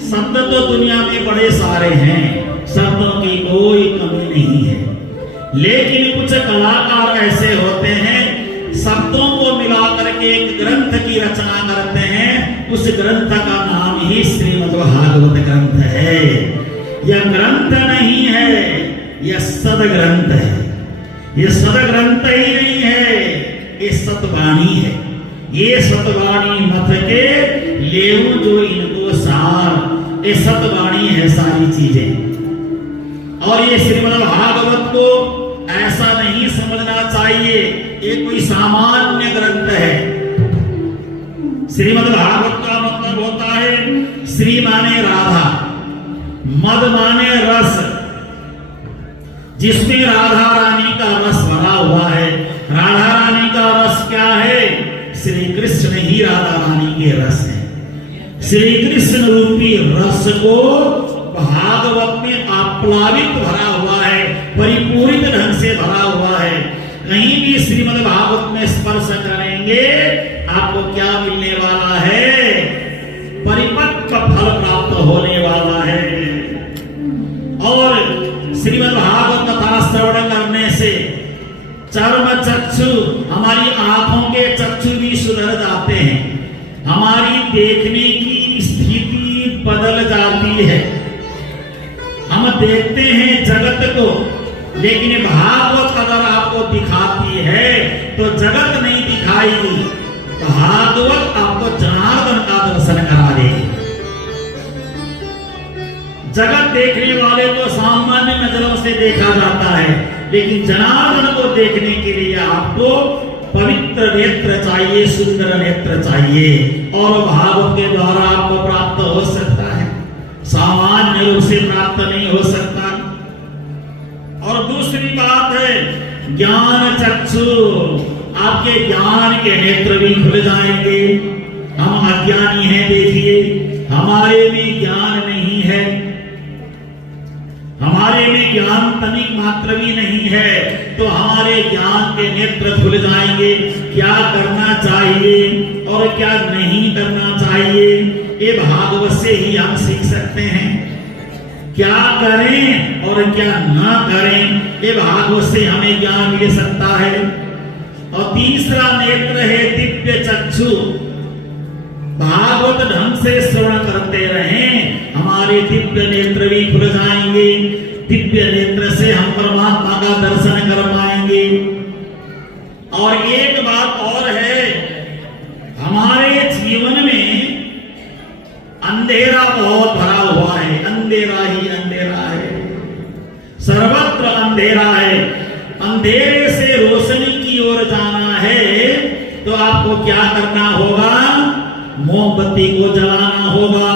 शब्द तो दुनिया में बड़े सारे हैं, शब्दों की कोई कमी नहीं है, लेकिन कुछ कलाकार ऐसे होते हैं शब्दों को मिलाकर के एक ग्रंथ की रचना करते हैं। उस ग्रंथ का नाम ही श्रीमद्भागवत ग्रंथ है। यह ग्रंथ नहीं है, यह सदग्रंथ है। यह सदग्रंथ ही नहीं है, ये सतवाणी है। ये सतवाणी मत के लेऊ जो इनको सार, ये सतवाणी है सारी चीजें। और ये श्रीमद्भागवत को ऐसा नहीं समझना चाहिए ये कोई सामान्य ग्रंथ है। श्रीमद्भागवत का मतलब होता है श्री माने राधा, मद माने रस, जिसमें राधा रानी का रस भरा हुआ है। राधा रानी का रस क्या है? श्री कृष्ण ही राधा रानी के रस है। श्री कृष्ण रूपी रस को भागवत में आप्लावित भरा हुआ है, परिपूरित ढंग से भरा हुआ है। कहीं भी श्रीमद् भागवत में स्पर्श करेंगे आपको क्या मिलने वाला है? परिपक्व फल प्राप्त होने वाला है। और श्रीमद् भागवत कथा श्रवण करने से चर्म चक्षु, हमारी आंखों के चक्षु भी सुधर जाते हैं, हमारी देखने की स्थिति बदल जाती है। हम देखते हैं जगत को, लेकिन भागवत अगर आपको दिखाती है तो जगत नहीं दिखाएगी, भागवत आपको जनार्दन का दर्शन करा देगी। जगत देखने वाले को सामान्य नजरों से देखा जाता है, लेकिन जनार्दन को देखने के लिए आपको पवित्र नेत्र चाहिए, सुंदर नेत्र चाहिए, और भागवत के द्वारा आपको प्राप्त हो सकता है, सामान्य रूप से प्राप्त नहीं हो सकता। और दूसरी बात है ज्ञान चक्षु, आपके ज्ञान के नेत्र भी खुल जाएंगे। हम अज्ञानी हैं, देखिए हमारे में ज्ञान नहीं है, हमारे में ज्ञान तनिक मात्र भी नहीं है, तो हमारे ज्ञान के नेत्र खुल जाएंगे। क्या करना चाहिए और क्या नहीं करना चाहिए, ये भागवत से ही हम सीख सकते हैं। क्या करें और क्या ना करें, ये भागवत से हमें ज्ञान मिल सकता है। और तीसरा नेत्र है दिव्य चक्षु। भागवत ढंग से श्रवण करते रहें, हमारे दिव्य नेत्र भी खुल जाएंगे। दिव्य नेत्र से हम परमात्मा का दर्शन कर पाएंगे। और एक बात और है, हमारे जीवन में अंधेरा बहुत भरा हुआ है, अंधेरा ही अंधेरा है, सर्वत्र अंधेरा है। अंधेरे से रोशनी की ओर जाना है तो आपको क्या करना होगा? मोमबत्ती को जलाना होगा,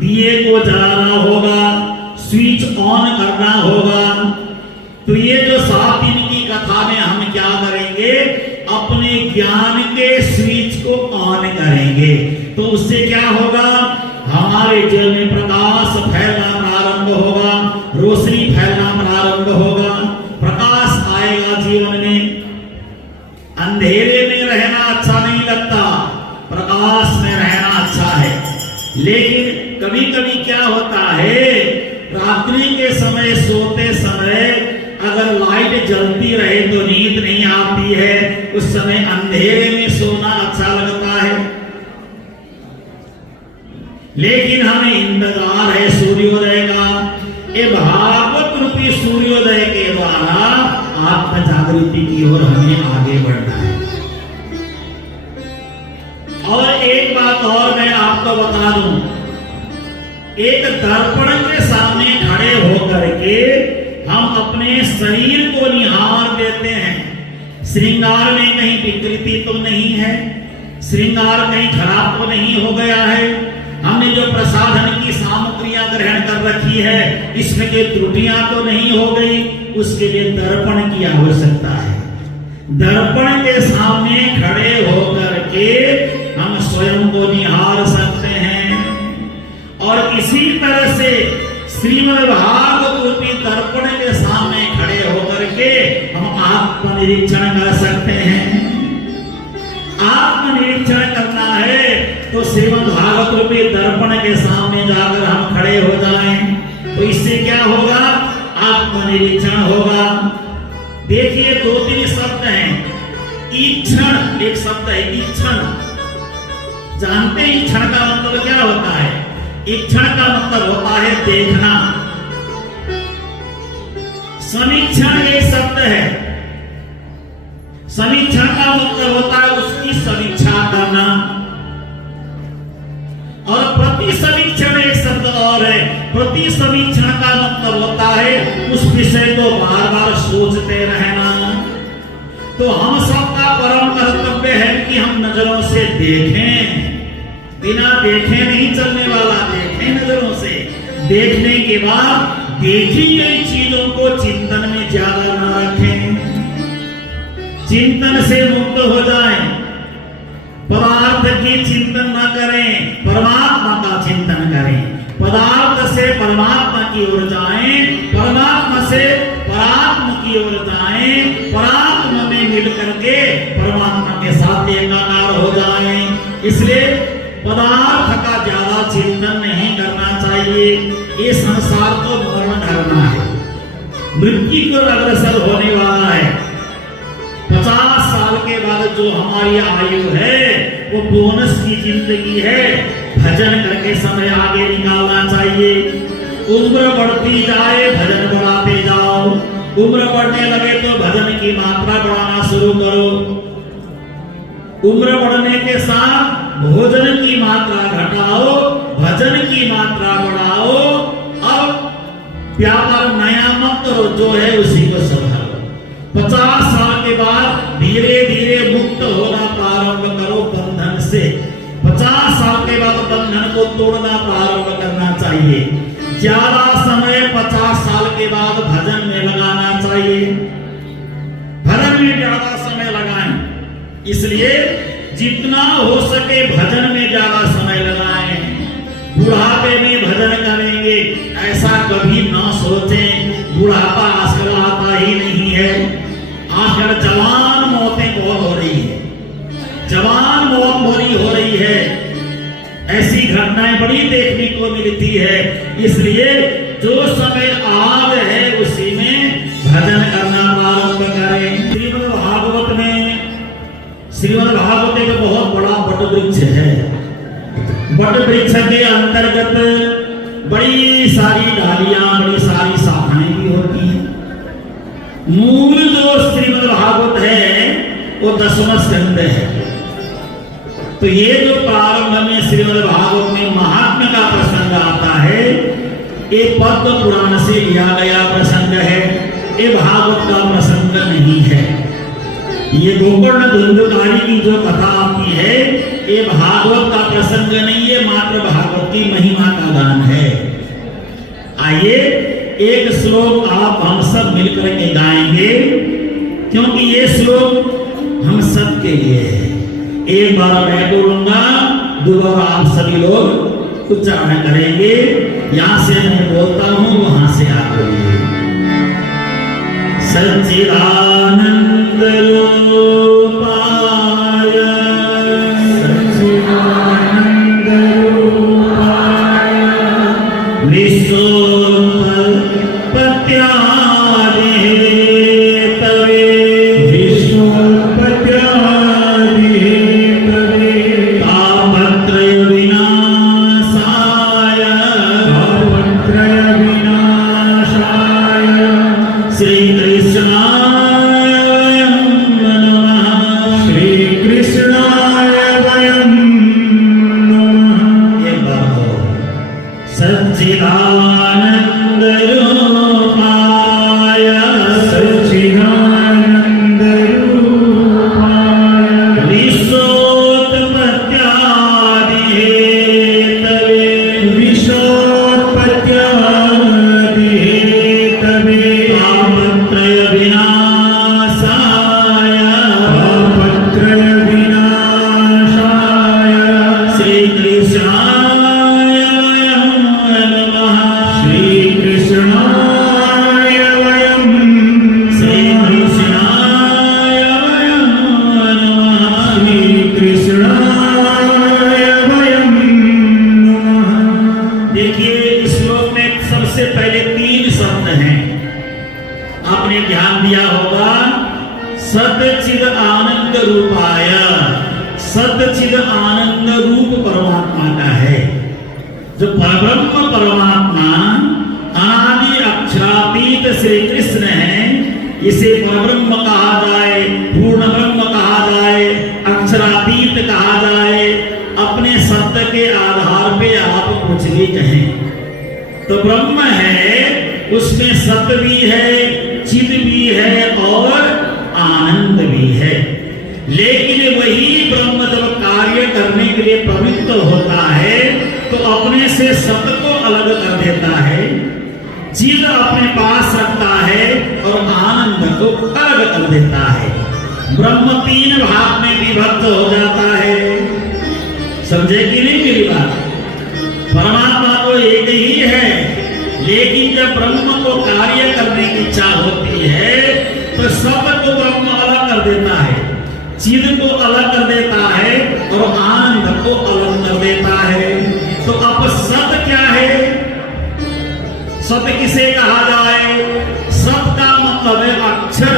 दिए को जलाना होगा, स्विच ऑन करना होगा। तो ये जो 7 दिन की कथा में हम क्या करेंगे? अपने ज्ञान के स्विच को ऑन करेंगे। तो उससे क्या होगा? हमारे जीवन में प्रकाश फैलना प्रारंभ होगा, रोशनी फैलना प्रारंभ होगा, प्रकाश आएगा जीवन में। अंधेरे में रहना अच्छा लेकिन कभी कभी क्या होता है, रात्रि के समय सोते समय अगर लाइट जलती रहे तो नींद नहीं आती है, उस समय अंधेरे में सोना अच्छा लगता है। लेकिन हमें इंतजार है सूर्योदय का। ये भागवत रूपी सूर्योदय के द्वारा आत्म जागृति की ओर हमें आगे बढ़ना है। और एक बात और मैं आपको बता दूं, एक दर्पण के सामने खड़े होकर के हम अपने शरीर को निहार देते हैं। श्रृंगार में कहीं विकृति तो नहीं है, श्रृंगार कहीं खराब तो नहीं हो गया है, हमने जो प्रसाधन की सामग्रियां ग्रहण कर रखी है इसमें कोई त्रुटियां तो नहीं हो गई। उसके लिए दर्पण की आवश्यकता है। दर्पण के सामने खड़े होकर के हम स्वयं को निहार सकते हैं। और इसी तरह से श्रीमद् भागवत रूपी दर्पण के सामने खड़े होकर के हम आत्मनिरीक्षण कर सकते हैं। आत्मनिरीक्षण करना है तो श्रीमद् भागवत रूपी दर्पण के सामने जाकर हम खड़े हो जाएं, तो इससे क्या होगा, आत्मनिरीक्षण होगा। देखिए 2-3 शब्द हैं। ईक्षण एक शब्द है, ईक्षण। जानते हैं ईक्षण का मतलब क्या होता है? ईक्षण का मतलब होता है देखना। समीक्षण एक शब्द है। समीक्षण का मतलब होता है उसकी समीक्षा करना। और प्रति समीक्षण एक शब्द और है। प्रति समीक्षण का मतलब होता है उस विषय को बार बार सोचते रहना। तो हम सबका परम कर्तव्य है कि हम नजरों से देखें, बिना देखे नहीं चलने वाला, देखें नजरों से। देखने के बाद देखी गई चीजों को चिंतन में ज्यादा न रखें, चिंतन से मुक्त हो जाएं, पदार्थ की चिंतन न करें, परमात्मा का चिंतन करें। पदार्थ से परमात्मा की ओर जाएं, परमात्मा से परात्मा की ओर जाएं, परात्मा में मिल करके परमात्मा के साथ एकाकार हो जाएं। इसलिए पदार्थ का ज्यादा चिंतन नहीं करना चाहिए। ये संसार को मरण धरना है, मृत्यु को अग्रसर होने वाला है। 50 साल के बाद जो हमारी आयु है वो बोनस की जिंदगी है। भजन करके समय आगे निकालना चाहिए। उम्र बढ़ती जाए भजन बढ़ाते जाओ, उम्र बढ़ने लगे तो भजन की मात्रा बढ़ाना शुरू करो। उम्र बढ़ने के साथ भोजन की मात्रा घटाओ, भजन की मात्रा बढ़ाओ। अब व्यापार नया मत करो, जो है उसी को संभालो। 50 साल के बाद धीरे धीरे मुक्त होना प्रारंभ करो बंधन से। 50 साल के बाद बंधन को तोड़ना प्रारंभ करना चाहिए। ज्यादा समय 50 साल के बाद भजन में लगाना चाहिए। भजन में ज्यादा समय लगाएं। इसलिए जितना हो सके भजन में ज्यादा समय लगाएं। बुढ़ापे में भजन करेंगे ऐसा कभी ना सोचें। बुढ़ापा आजकल आता ही नहीं है। आजकल जवान मौतें बहुत हो रही है, जवान मौत बुरी हो रही है। ऐसी घटनाएं बड़ी देखने को मिलती है। इसलिए जो समय आज है उसी में भजन करना प्रारंभ करें। श्रीमद् भागवत में, श्रीमद् भागवत एक बहुत बड़ा वट वृक्ष है। वट वृक्ष के अंतर्गत बड़ी सारी डालियां, बड़ी सारी शाखाएं भी होती हैं। मूल जो श्रीमद् भागवत है वो 10वां स्कंद है। तो ये जो प्रारंभ में श्रीमद् भागवत में महात्म्य का प्रसंग आता है, ये पद्म पुराण से लिया गया प्रसंग है। ये भागवत का प्रसंग नहीं है। ये गोकर्ण धुंधुकारी की जो कथा आती है ये भागवत का प्रसंग नहीं है, मात्र भागवत की महिमा का गान है। आइए एक श्लोक आप हम सब मिलकर के गाएंगे, क्योंकि ये श्लोक हम सब के लिए है। एक बार मैं बोलूंगा, दोबारा आप सभी लोग उच्चारण करेंगे। यहां से मैं बोलता हूं, वहां से आप बोलिए। सच्चिदानंद रूपाय, सच्चिदानंद रूपाय कृष्णाय नमः। श्री कृष्णाय वयं श्री कृष्णाय नमः। श्री कृष्णाय वयं नमः। देखिए इस श्लोक में सबसे पहले 3 शब्द हैं, आपने ध्यान दिया होगा। सतचिद आनंद रूपाय, सतचिद आनंद रूप परमात्मा का है। जो परब्रह्म परमात्मा अनादि अक्षरातीत श्री कृष्ण है, इसे परब्रह्म कहा जाए, पूर्ण ब्रह्म कहा जाए, अक्षरातीत कहा जाए, अपने सत्य के आधार पे आप कुछ भी कहें तो ब्रह्म है, उसमें सत्य भी है, चिद भी है और आनंद भी है। लेकिन वही ब्रह्म जब कार्य करने के लिए प्रवृत्त होता है तो अपने से सत्य को अलग कर देता है, चिद अपने पास रखता है और आनंद को अलग कर देता है। ब्रह्म 3 भाग में विभक्त हो जाता है। समझे कि नहीं मेरी बात? परमात्मा तो एक ही है, लेकिन जब ब्रह्म को कार्य करने की इच्छा होती है तो सत्य को ब्रह्म अलग कर देता है, चिद को अलग कर देता है और आनंद को अलग कर देता है। तो अब सत्य क्या है? सत्य किसे कहा जाए? सत्य का मतलब है अक्षर,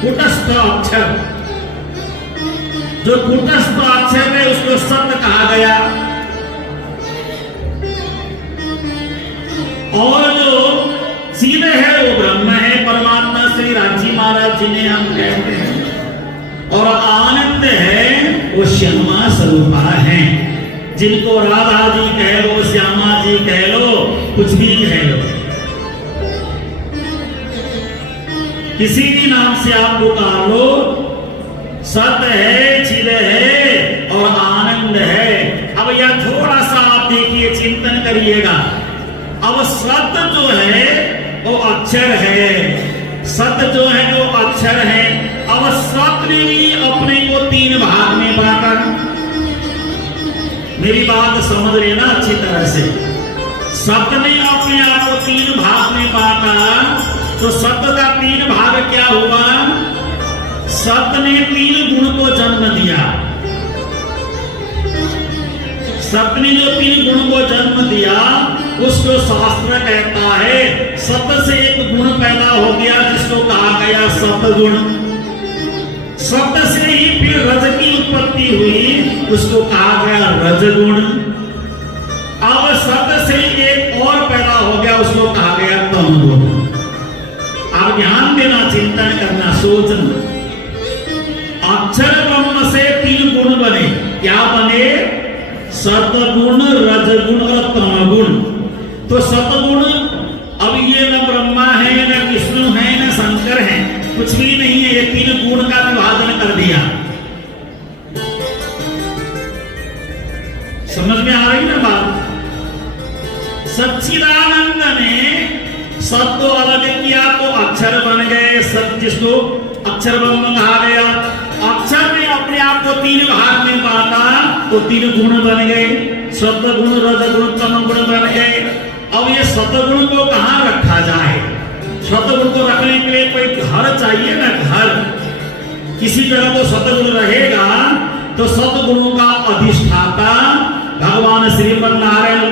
कुटस्थ अक्षर। जो कुटस्थ अक्षर है उसको सत्य कहा गया। और जो चिद है वो ब्रह्म है, परमात्मा श्री राजी महाराज जिन्हें हम कहते हैं। और आनंद है वो श्यामा स्वरूपा है, जिनको राधा जी कह लो, श्यामा जी कह लो, कुछ भी कह लो, किसी भी नाम से आप पुकार लो, सत्य है, चिद है और आनंद है। अब यह थोड़ा सा आप देखिए, चिंतन करिएगा। अब सत्य जो है वो अक्षर है, सत्य जो है वो अक्षर है। अब सत्य ने भी अपने को 3 भाग में बांटा। मेरी बात समझ लेना अच्छी तरह से। सत्य ने अपने आप को 3 भाग में बांटा, तो सत्य का 3 भाग क्या हुआ? सत्य ने 3 गुण को जन्म दिया। सत्य ने जो 3 गुण को जन्म दिया उसको शास्त्र कहता है सत्य से एक गुण पैदा हो गया जिसको कहा गया सतगुण। सत्य से ही फिर रज की उत्पत्ति हुई, उसको कहा गया रजगुण। अब सत्य से एक और पैदा हो गया, उसको कहा गया तमगुण। आप ध्यान देना, चिंतन करना, सोचना। अक्षर ब्रह्म से 3 गुण बने। क्या बने? सतगुण, रजगुण और तमगुण। तो सतगुण अब ये न ब्रह्मा है, न विष्णु है, न शंकर है, कुछ भी नहीं है। ये 3 गुण का विभाजन कर दिया। समझ में आ रही ना बात? सच्चिदानंद ने सत को अलग किया तो अक्षर बन गए, सत जिसको अक्षर ब्रह्म कहा गया। अक्षर ने अपने आप को 3 भाग में बांटा तो 3 गुण बन गए, सतगुण, रजगुण, तमगुण बन गए। अब ये सतगुण को कहां रखा जाए? सतगुण को रखने के लिए कोई घर चाहिए ना, घर। किसी तरह तो सतगुण रहेगा, तो सतगुणों का अधिष्ठाता भगवान श्रीमन नारायण,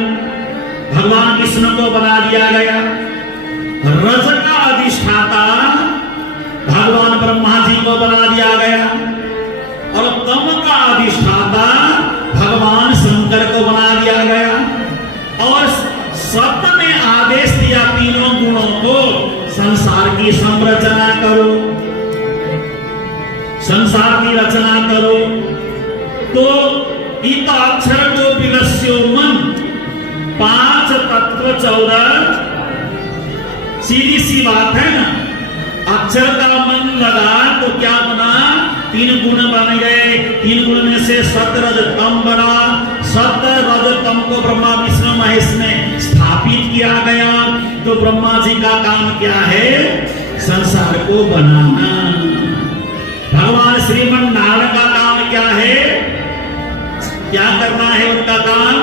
भगवान विष्णु को बना दिया गया। रज का अधिष्ठाता भगवान ब्रह्मा जी को बना दिया गया और तम का अधिष्ठाता भगवान शंकर को बना दिया गया। और सत्य ने आदेश दिया 3 गुणों को संसार की संरचना करो, संसार की रचना करो। तो इत अक्षर को विलस्यो मन, 5 तत्व 14। सीधी सी बात है ना। अक्षर का मन लगा तो क्या बना? 3 गुण बन गए। 3 गुण में से सत रज तम बना। सत रज तम को ब्रह्मा विष्णु महेश ने स्थापित किया गया। तो ब्रह्मा जी का काम क्या है? संसार को बनाना। भगवान श्रीमन नारायण का काम क्या है? क्या करना है उनका काम?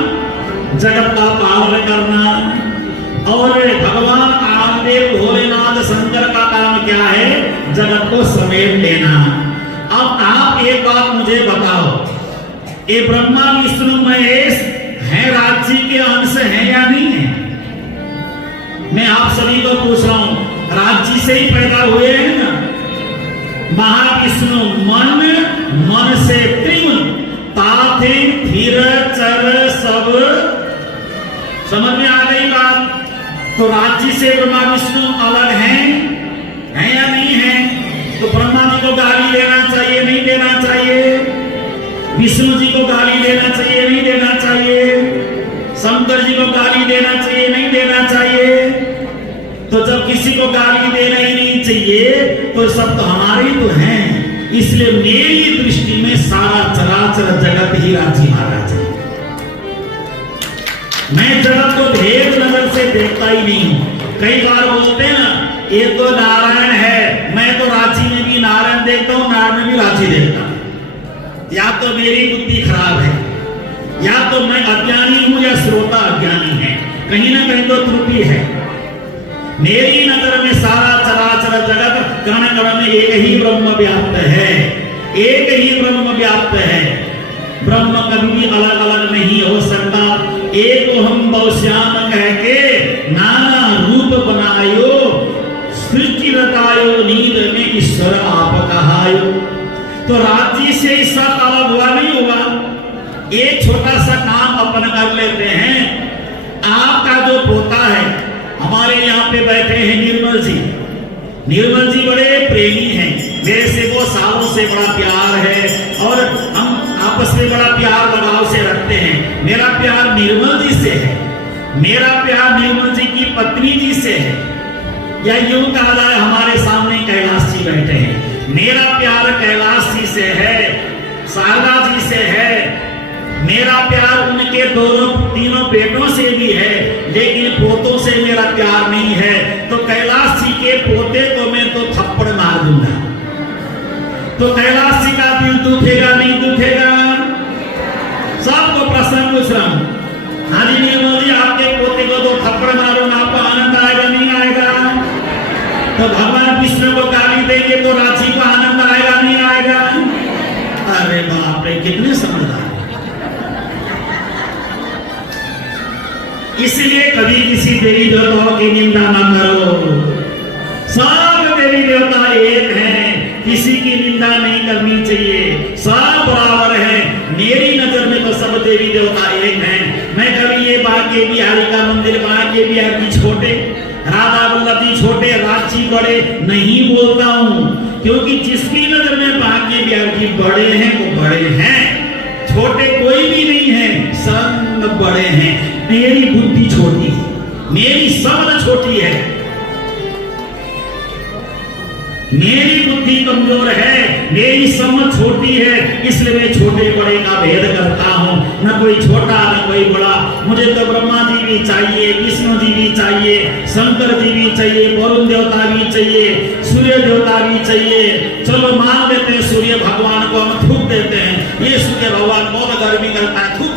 जगत का पालन करना। और भगवान आदिदेव भोलेनाथ शंकर का काम क्या है? जगत को समेट लेना। अब आप एक बात मुझे बताओ, ये ब्रह्मा विष्णु महेश है राज्य के अंश है या नहीं है? मैं आप सभी को पूछ रहा हूं, राज्य से ही पैदा हुए हैं ना? महाविष्णु मन, मन से त्रिम, ताथे धीर चर सब, समझ में आ गई बात? तो राज्य से ब्रह्मा विष्णु अलग हैं, है या नहीं है? तो ब्रह्मा जी को गाली देना चाहिए नहीं देना चाहिए? विष्णु जी को गाली देना चाहिए नहीं देना चाहिए? शंकर जी को गाली देना चाहिए नहीं देना चाहिए? तो जब किसी को गाली देना ही नहीं चाहिए तो सब तो हमारे ही तो हैं। इसलिए मेरी दृष्टि में सारा चराचर जगत ही राज्य महाराज है। मैं जगत को भेद नजर से देखता ही नहीं हूं। कई बार बोलते हैं ना, ये तो नारायण है, मैं तो रांची में भी नारायण देखता हूं, नारायण में भी रांची देखता हूं। या तो मेरी बुद्धि खराब है, या तो मैं अज्ञानी हूं, या श्रोता अज्ञानी है। कहीं ना कहीं तो त्रुटि है। मेरी नजर में सारा चराचर जगत कण कण में एक ही ब्रह्म व्याप्त है, एक ही ब्रह्म व्याप्त है। ब्रह्म कभी भी अलग अलग नहीं हो सकता। एक हम बहुश्याम कह के नाना रूप बनायो, सृष्टि रतायो, नींद में ईश्वर आप कहायो। तो राज्य से ही सब अलग हुआ नहीं हुआ। एक छोटा सा काम अपन कर लेते हैं। आपका जो पोता है, हमारे यहाँ पे बैठे हैं निर्मल जी। निर्मल जी बड़े प्रेमी हैं, मेरे से वो सालों से बड़ा प्यार है और हम आपस में बड़ा प्यार लगाव से रखते हैं। मेरा प्यार निर्मल जी से है, मेरा प्यार निर्मल जी की पत्नी जी से है, या यूं कहा जाए हमारे सामने कैलाश जी बैठे हैं। मेरा प्यार कैलाश जी से है, शारदा जी से है, मेरा प्यार उनके दोनों तीनों बेटों से भी है, लेकिन पोतों से मेरा प्यार नहीं है। तो कैलाश जी के पोते को मैं तो थप्पड़ मार दूंगा। तो कैलाश जी का दिल दुखेगा नहीं दुखेगा? सबको प्रश्न पूछ रहा हूं। हाँ जी निर्मल जी, आपके पोते को दो थप्पड़ मारूंगा, आपको आनंद आएगा नहीं आएगा? तो भगवान विष्णु को गाली देंगे तो रांची को आनंद आएगा नहीं आएगा? अरे बाप रे, कितने समझदार। इसलिए कभी किसी देवी देवताओं की निंदा न करो। सब देवी देवता एक हैं, किसी की निंदा नहीं करनी चाहिए, सब बराबर हैं। मेरी नजर में तो सब देवी देवता एक हैं। मैं कभी ये बांके बिहारी का मंदिर, बांके बिहारी छोटे, राधा वल्लभ जी छोटे, रांची बड़े नहीं बोलता हूं, क्योंकि जिसकी नजर में बांके बिहारी जी बड़े हैं वो बड़े हैं, छोटे कोई भी नहीं है, सब बड़े हैं। मेरी बुद्धि छोटी है, मेरी समझ छोटी है, मेरी बुद्धि कमजोर है, मेरी समझ छोटी है, इसलिए मैं छोटे बड़े का भेद करता हूं। न कोई छोटा न कोई बड़ा। मुझे तो ब्रह्मा जी भी चाहिए, विष्णु जी भी चाहिए, शंकर जी भी चाहिए, वरुण देवता भी चाहिए, सूर्य देवता भी चाहिए। चलो मान देते हैं सूर्य भगवान को हम थूक देते हैं, ये सूर्य भगवान बहुत गर्मी करता है, थूक।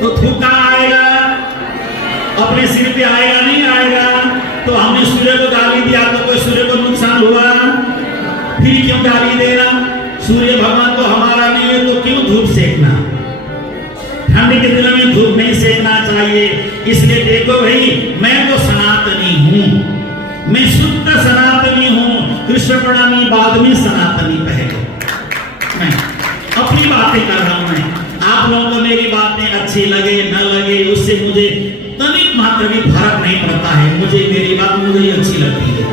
तो थूक कहाँ आएगा? अपने सिर पे आएगा नहीं आएगा? तो हमने सूर्य को गाली दिया तो कोई सूर्य को नुकसान हुआ? फिर क्यों गाली देना? सूर्य भगवान तो हमारा नहीं है तो क्यों धूप सेकना? ठंड के दिनों में धूप नहीं सेकना चाहिए। इसलिए देखो भाई, मैं तो सनातनी हूं, मैं शुद्ध सनातनी हूं। कृष्ण प्रणामी बाद में, सनातनी पहले। मैं अपनी बातें कर रहा हूं। मैं आप लोगों को मेरी बातें अच्छी लगे न लगे उससे मुझे तनिक मात्र भी फर्क नहीं पड़ता है। मुझे मेरी बात मुझे अच्छी लगती है।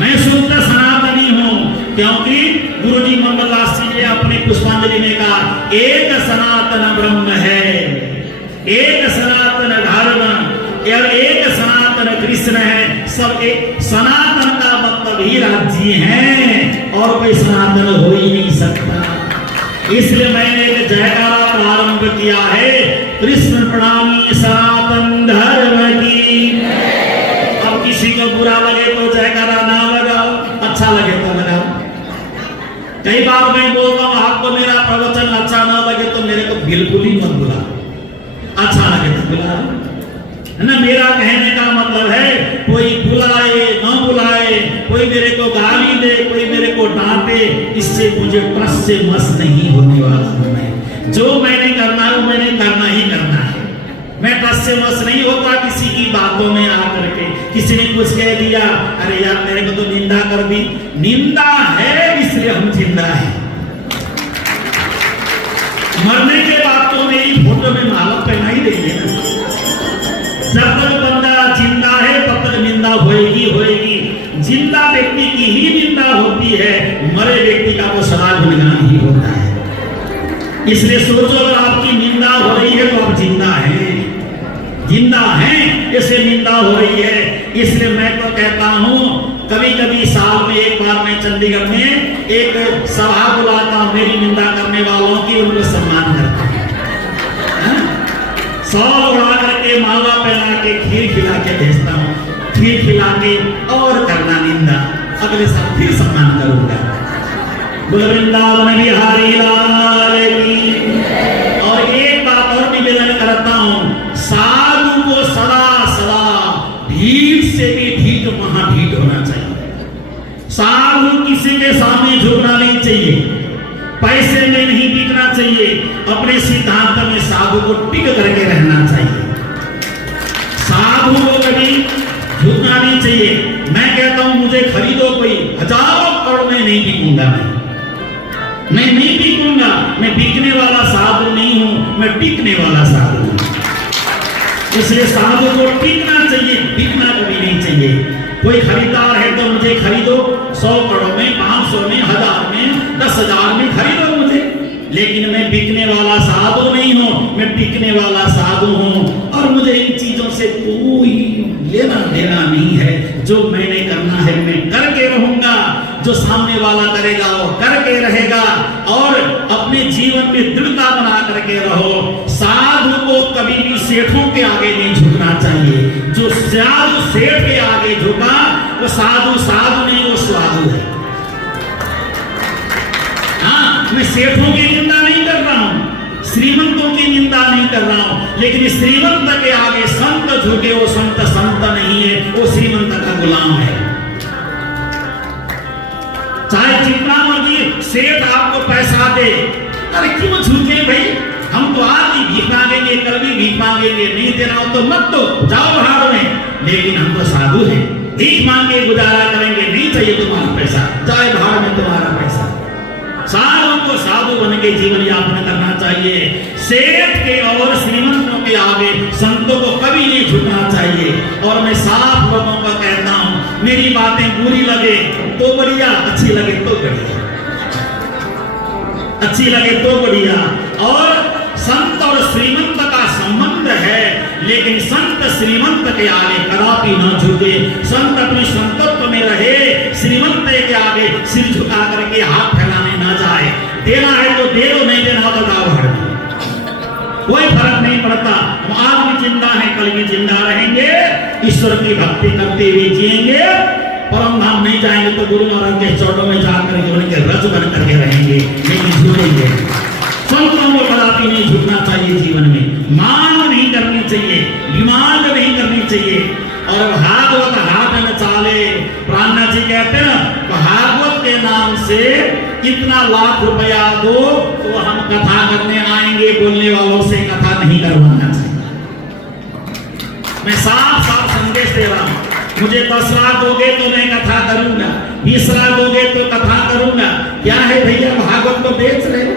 मैं शुद्ध सनातनी हूं, क्योंकि गुरुजी मंगलदास जी ने अपने पुष्पांजलि में कहा, एक सनातन ब्रह्म है, एक सनातन धर्म और एक सनातन कृष्ण है। सब एक सनातन का मतलब ही राज्य है, और कोई सनातन हो ही नहीं सकता। इसलिए मैंने एक जयकारा प्रारंभ किया है, कृष्ण प्रणामी सनातन धर्म की। अब किसी को बुरा लगे तो जयकारा ना लगाओ, अच्छा लगे तो लगाओ। कई बार मैं बोलता हूँ आपको मेरा प्रवचन अच्छा ना लगे तो मेरे को बिल्कुल ही मत बुला, अच्छा लगे तो बुला, है ना। मेरा कहने का मतलब है कोई बुलाए ना बुलाए, कोई मेरे को गाली दे, कोई मेरे को डांटे, इससे मुझे टस से मस नहीं होने वाला हूं मैं। जो मैंने करना है वो मैंने करना ही करना है। मैं टस से मस नहीं होता किसी की बातों में आकर के। किसी ने कुछ कह दिया, अरे यार मेरे को तो निंदा कर दी, निंदा है इसलिए हम जिंदा हैं। मरने के बाद तो मेरी फोटो में माला पहना ही देंगे ना। जब तक बंदा जिंदा है तब तक निंदा होएगी होएगी। जिंदा व्यक्ति की ही निंदा होती है, मरे व्यक्ति का तो सदा गुणगान ही होता है। इसलिए सोचो, अगर आपकी निंदा हो रही है तो आप जिंदा हैं, जिंदा हैं, इससे निंदा हो रही है। इसलिए मैं तो कहता हूं, कभी कभी साल में एक बार मैं चंडीगढ़ में एक सभा बुलाता हूं मेरी निंदा करने वालों की, उनको सम्मान करता हूं। सौर उड़ा करके, माला पहना के, खीर खिला के भेजता हूँ। खीर खिला के और करना निंदा, अगले साल फिर सम्मान करूंगा। बोल वृंदावन बिहारी लाल की। और एक बात और निवेदन करता हूँ, साधु को सदा सदा भीड़ से भी भीड़ महाभीड़ होना चाहिए। साधु किसी के सामने झुकना नहीं चाहिए, पैसे में नहीं बिकना चाहिए, अपने सिद्धांत में साधु को टिक करके रहना चाहिए। साधु को कभी झुकना नहीं चाहिए। मैं कहता हूं मुझे खरीदो कोई, हजारों करोड़ में नहीं बिकूंगा, मैं नहीं बिकूंगा। मैं बिकने वाला साधु नहीं हूं, मैं टिकने वाला साधु हूं। इसलिए साधु को टिकना चाहिए, बिकना कभी नहीं चाहिए। कोई खरीदार है तो मुझे खरीदो, 100 करोड़ में, 500 में, 1000 में, 10,000 में खरीदो मुझे, लेकिन मैं बिकने वाला साधु नहीं हूं, मैं टिकने वाला साधु हूं। और मुझे इन चीजों से कोई लेना देना नहीं है। जो मैंने करना है मैं करके रहूंगा, जो सामने वाला करेगा वो करके रहेगा। और अपने जीवन में दृढ़ता बना करके रहो। साधु को कभी भी सेठों के आगे नहीं झुकना चाहिए। जो साधु सेठ के आगे झुका वो साधु साधु नहीं, वो साधु है। हाँ, मैं सेठों की निंदा नहीं कर रहा हूं, श्रीमंतों की निंदा नहीं कर रहा हूं, लेकिन श्रीमंत के आगे संत झुके, वो संत संत नहीं है, वो श्रीमंत का गुलाम है। चाहे जितना मर्जी सेठ आपको पैसा दे, अरे क्यों झुके भाई, हम तो आज भी भीख मांगेंगे, कल भी भीख मांगेंगे, नहीं देना हो तो मत दो, जाओ भाड़ में। लेकिन हम तो साधु हैं, भीख मांग के गुजारा करेंगे, नहीं चाहिए तुम्हारा पैसा, जाए भाड़ में तुम्हारा पैसा। साधु को साधु बन के जीवन यापन करना चाहिए। सेठ के और श्रीमंतों के आगे संतों को कभी नहीं झुकना चाहिए। और मैं साफ लोगों को कहता हूं, मेरी बातें बुरी लगे तो बढ़िया, अच्छी लगे तो बढ़िया, अच्छी लगे तो बढ़िया। और संत और श्रीमंत का संबंध है, लेकिन संत श्रीमंत के आगे कदापि न झुके। संत अपने संतत्व में रहे, श्रीमंत के आगे सिर झुका करके हाथ फैलाने न जाए। देना है तो दे दो, नहीं देना तो जाओ भाड़ में, कोई फर्क नहीं पड़ता। हम आज भी जिंदा हैं, कल भी जिंदा रहेंगे, ईश्वर की भक्ति करते हुए जिएंगे। परम धाम नहीं जाएंगे तो गुरु महाराज के चरणों में जाकर के उनके रज बन करके रहेंगे, लेकिन झुकेंगे। संतों को कदापि नहीं झुकना चाहिए जीवन में, मांग नहीं करनी चाहिए, डिमांड नहीं करनी चाहिए। और भागवत हाथ में चाले, प्राणनाथ जी कहते हैं ना, भागवत के नाम से कितना लाख रुपया दो तो हम कथा करने आएंगे, बोलने वालों से कथा नहीं करवाना चाहिए। मैं साफ साफ संदेश दे रहा हूं, मुझे 10 लाख दोगे तो मैं कथा करूंगा, 20 लाख दोगे तो कथा करूंगा। क्या है भैया, भागवत को बेच रहे हो,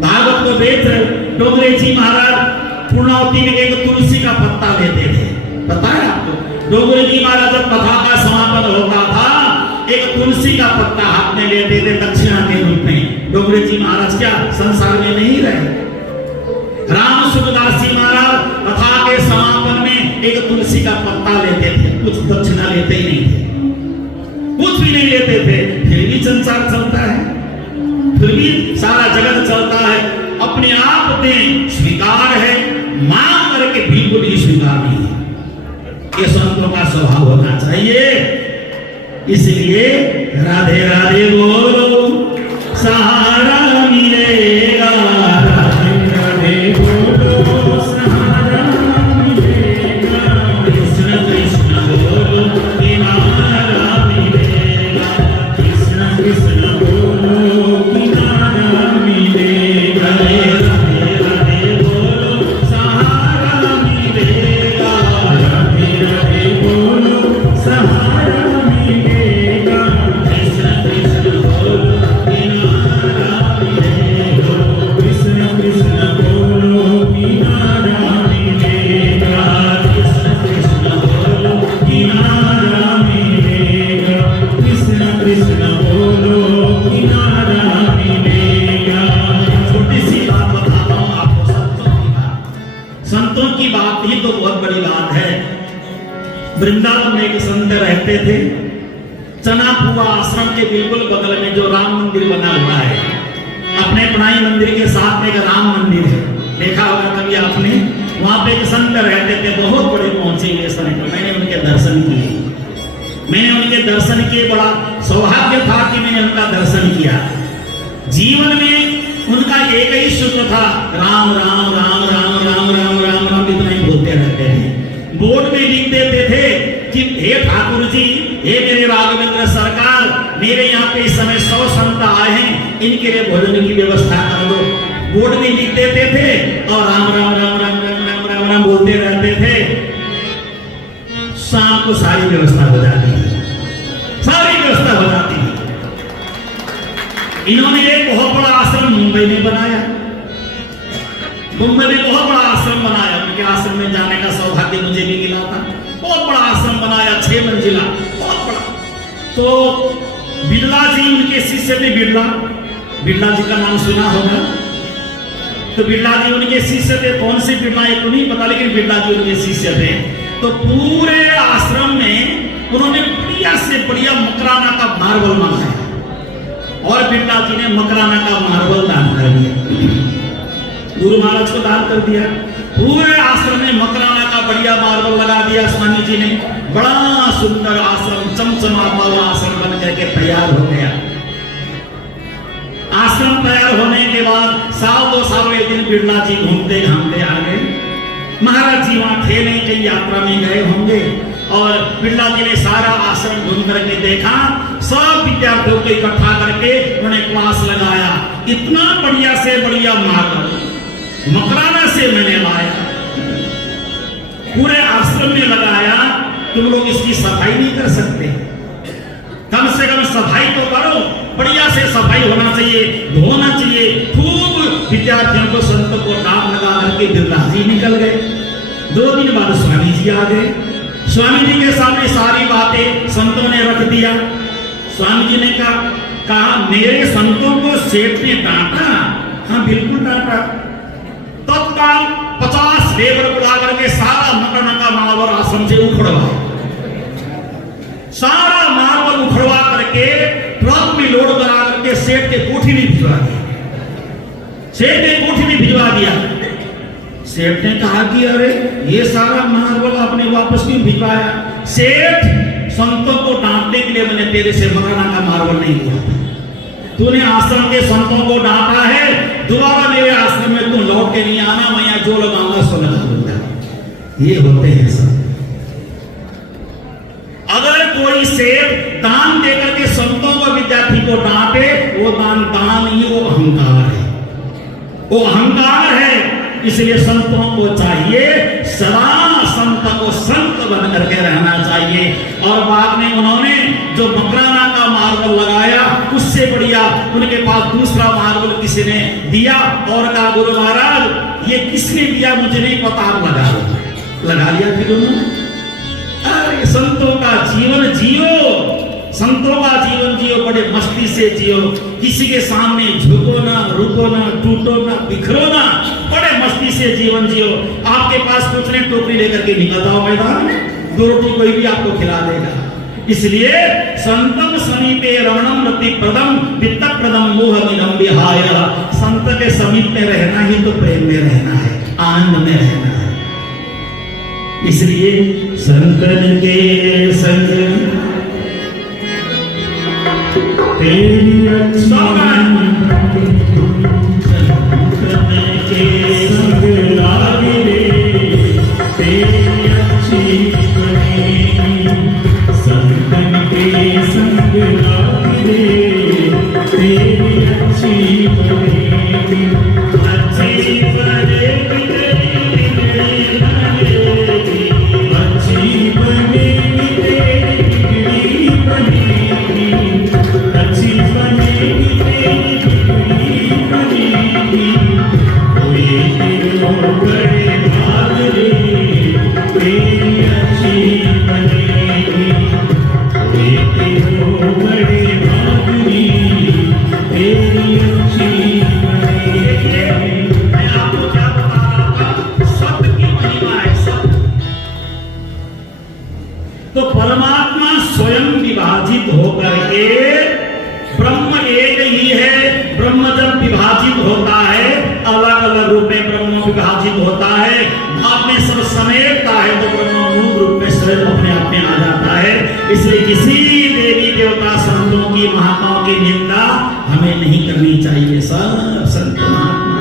भागवत को बेच रहे हो। डोगरे जी महाराज पूर्णावती में एक तुलसी का पत्ता लेते थे, पता है आपको। डोगरे जी महाराज जब कथा का समापन होता था, एक तुलसी का पत्ता हाथ में लेते थे दक्षिणा के रूप में। डोगरे जी महाराज क्या संसार में नहीं रहे। राम सुखदास जी महाराज कथा के समापन में एक तुलसी का पत्ता लेते थे, कुछ दक्षिणा लेते ही नहीं थे, कुछ भी नहीं लेते थे। फिर भी संसार चलता है, फिर भी सारा जगत चलता है। अपने आप में स्वीकार है, मांग करके बिल्कुल ही स्वीकार नहीं है। ये संतों का स्वभाव होना चाहिए। इसलिए राधे राधे बोलो, सहारा राधे राधे बोलो सहारा मिलेगा, राधे राधे बोलो सहारा मिलेगा, कृष्ण कृष्ण बोलो किनारा मिलेगा, कृष्ण कृष्ण बोलो किनारा मिलेगा, कृष्ण कृष्ण बोलो किनारा मिलेगा, कृष्ण कृष्ण बोलो किनारा मिलेगा। छोटी सी बात बताता हूँ आपको, संतों की बात ही तो बहुत बड़ी बात है। वृंदावन में एक संत रहते थे, चनापुआ आश्रम के बिल्कुल बगल में जो राम मंदिर बना हुआ है, अपने पढ़ाई मंदिर के साथ में एक राम मंदिर है, देखा होगा कभी आपने। वहां पे एक संत रहते थे, बहुत बड़े पहुंचे हुए संत। मैंने उनके दर्शन किए, बड़ा सौभाग्य था कि मैंने उनका दर्शन किया। जीवन में उनका एक ही सूत्र था, राम राम राम राम राम राम राम राम इतना ही बोलते रहते थे। बोर्ड में लिख देते थे कि हे ठाकुर जी, हे मेरे राघवेंद्र सरकार, मेरे यहाँ पे इस समय 100 संत आए हैं, इनके लिए भोजन की व्यवस्था कर दो। बोर्ड में लिख देते थे और राम राम राम राम राम राम राम राम बोलते रहते थे। शाम को सारी व्यवस्था हो जाती है, सारी व्यवस्था हो जाती है। इन्होंने एक बहुत बड़ा आश्रम मुंबई में बनाया, मुंबई में बहुत बड़ा आश्रम बनाया। उनके आश्रम में जाने का सौभाग्य मुझे भी मिला था। बहुत बड़ा आश्रम बनाया, 6 मंजिला, बहुत बड़ा। तो बिरला जी उनके शिष्य थे। बिरला जी का नाम सुना होगा। तो बिरला जी उनके शिष्य थे। कौन से बिरला ये तो नहीं पता, लेकिन बिरला जी उनके शिष्य थे। तो पूरे आश्रम में उन्होंने बढ़िया से बढ़िया मकराना का मार्बल मांगा और बिरला जी ने मकराना का मार्बल दान कर दिया, गुरु महाराज को दान कर दिया। पूरे आश्रम में मकराना का बढ़िया मार्बल लगा दिया स्वामी जी ने। बड़ा सुंदर आश्रम, चमचमाता हुआ आश्रम बन करके तैयार हो गया। आश्रम तैयार होने के बाद 1 साल एक दिन बिरला जी घूमते घामते आ गए। महाराज जी वहां थे नहीं, कई यात्रा में गए होंगे। और बिरला जी ने सारा आश्रम घूम करके देखा, सब विद्यार्थियों को इकट्ठा करके उन्होंने क्लास लगाया। इतना बढ़िया से बढ़िया मार्बल मकराना से मैंने लाया, पूरे आश्रम में लगाया। तुम लोग इसकी सफाई नहीं कर सकते? कम से कम सफाई तो करो, बढ़िया से सफाई होना चाहिए, धोना चाहिए। खूब विद्यार्थियों को, संतों को डांट लगा करके बिरला जी निकल गए। 2 दिन बाद स्वामी जी आ गए। स्वामी जी के सामने सारी बातें संतों ने रख दिया। स्वामी जी ने कहा मेरे संतों को सेठ ने डांटा? हाँ बिल्कुल डांटा। तत्काल 50 लेबर बुला करके सारा मकराना का मार्बल आश्रम से उखड़वा, सारा मार्बल उखड़वा करके ट्रक में लोड करा करके सेठ के कोठी में भिजवा दिया। सेठ ने कोठी में भिजवा दिया। सेठ ने कहा कि अरे ये सारा मार्बल आपने वापस क्यों भिजवाया? सेठ, संतों को डांटने के लिए मैंने तेरे से मकराना का मार्बल नहीं लिया था। तूने आश्रम के संतों को डांटा है, दोबारा मेरे आश्रम में तू लौट के नहीं आना, मैं यहाँ जो लगाऊंगा सो लगा दूंगा। ये होते हैं सब। अगर कोई सेठ दान देकर के संतों को, विद्यार्थी को डांटे, वो दान नहीं, वो अहंकार है, वो अहंकार है। इसलिए संतों को चाहिए सदा संत को संत बन करके रहना चाहिए। और बाद में उन्होंने जो मकराना का मार्बल लगाया, उससे बढ़िया उनके पास दूसरा मार्बल किसी ने दिया और कहा गुरु महाराज ये किसने दिया मुझे नहीं पता, आप लगा लिया फिर उन्होंने। अरे संतों का जीवन जियो, संतों का जीवन जियो, बड़े मस्ती से जियो। किसी के सामने झुको ना, रुको ना, टूटो ना, बिखरो ना, बड़े मस्ती से जीवन जियो। आपके पास कुछ नहीं, टोकरी लेकर के निकल जाओ मैदान में, 2 रोटी कोई भी आपको खिला देगा। इसलिए संतम समीपे रमणम रति प्रदम वित्त प्रदम मोह मिदम विहाय। संत के समीप में रहना ही तो प्रेम में रहना है, आनंद में रहना है। इसलिए संतन के संग तेरी संतन के संग लागे रे, तेरी अच्छी बनेगी। संतन के संग लागे रे, तेरी अच्छी बनेगी। किसी देवी देवता संतों की महात्माओं की निंदा हमें नहीं करनी चाहिए। सब संत महात्मा,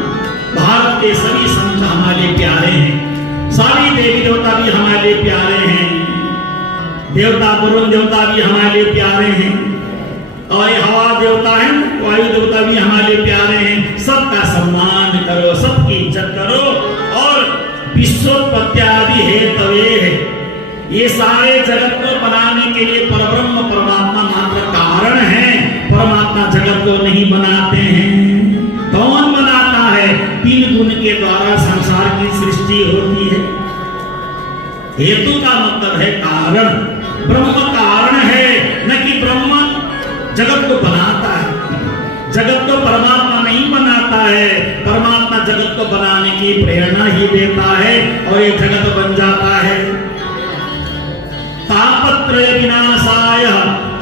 भारत के सभी संत हमारे प्यारे हैं, सारी देवी देवता भी हमारे प्यारे हैं, देवता वरुण देवता भी हमारे प्यारे हैं, और ये हवा देवता है, वायु देवता भी हमारे प्यारे हैं। सबका सम्मान करो, सबकी इज्जत करो। और विश्वोत्पत्त्यादि हेतवे है, ये सारे जगत को बनाने के लिए परब्रह्म परमात्मा मात्र कारण है। परमात्मा जगत को नहीं बनाते हैं। कौन बनाता है? 3 गुण के द्वारा संसार की सृष्टि होती है। हेतु का मतलब है कारण, ब्रह्म कारण है, न कि ब्रह्म जगत को बनाता है। जगत को परमात्मा नहीं बनाता है, परमात्मा जगत को बनाने की प्रेरणा ही देता है और ये जगत बन जाता है। तापत्रय विनाशाय,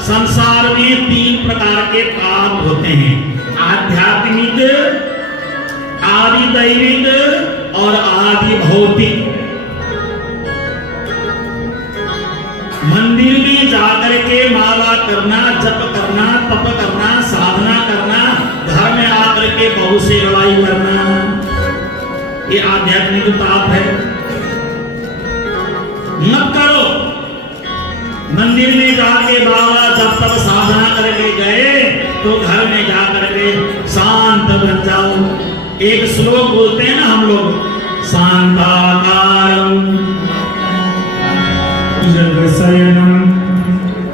संसार में 3 प्रकार के पाप होते हैं, आध्यात्मिक, आदि दैविक और आदि भौतिक। मंदिर में जाकर के माला करना, जप करना, तप करना, साधना करना, घर में आकर के बहू से लड़ाई करना, ये आध्यात्मिक पाप है, मत करो। मंदिर में जाके बाबा जब तक साधना करके गए तो घर में जाकर के शांत बन जाओ। एक श्लोक बोलते हैं ना हम लोग, शांताकारं जगशयनं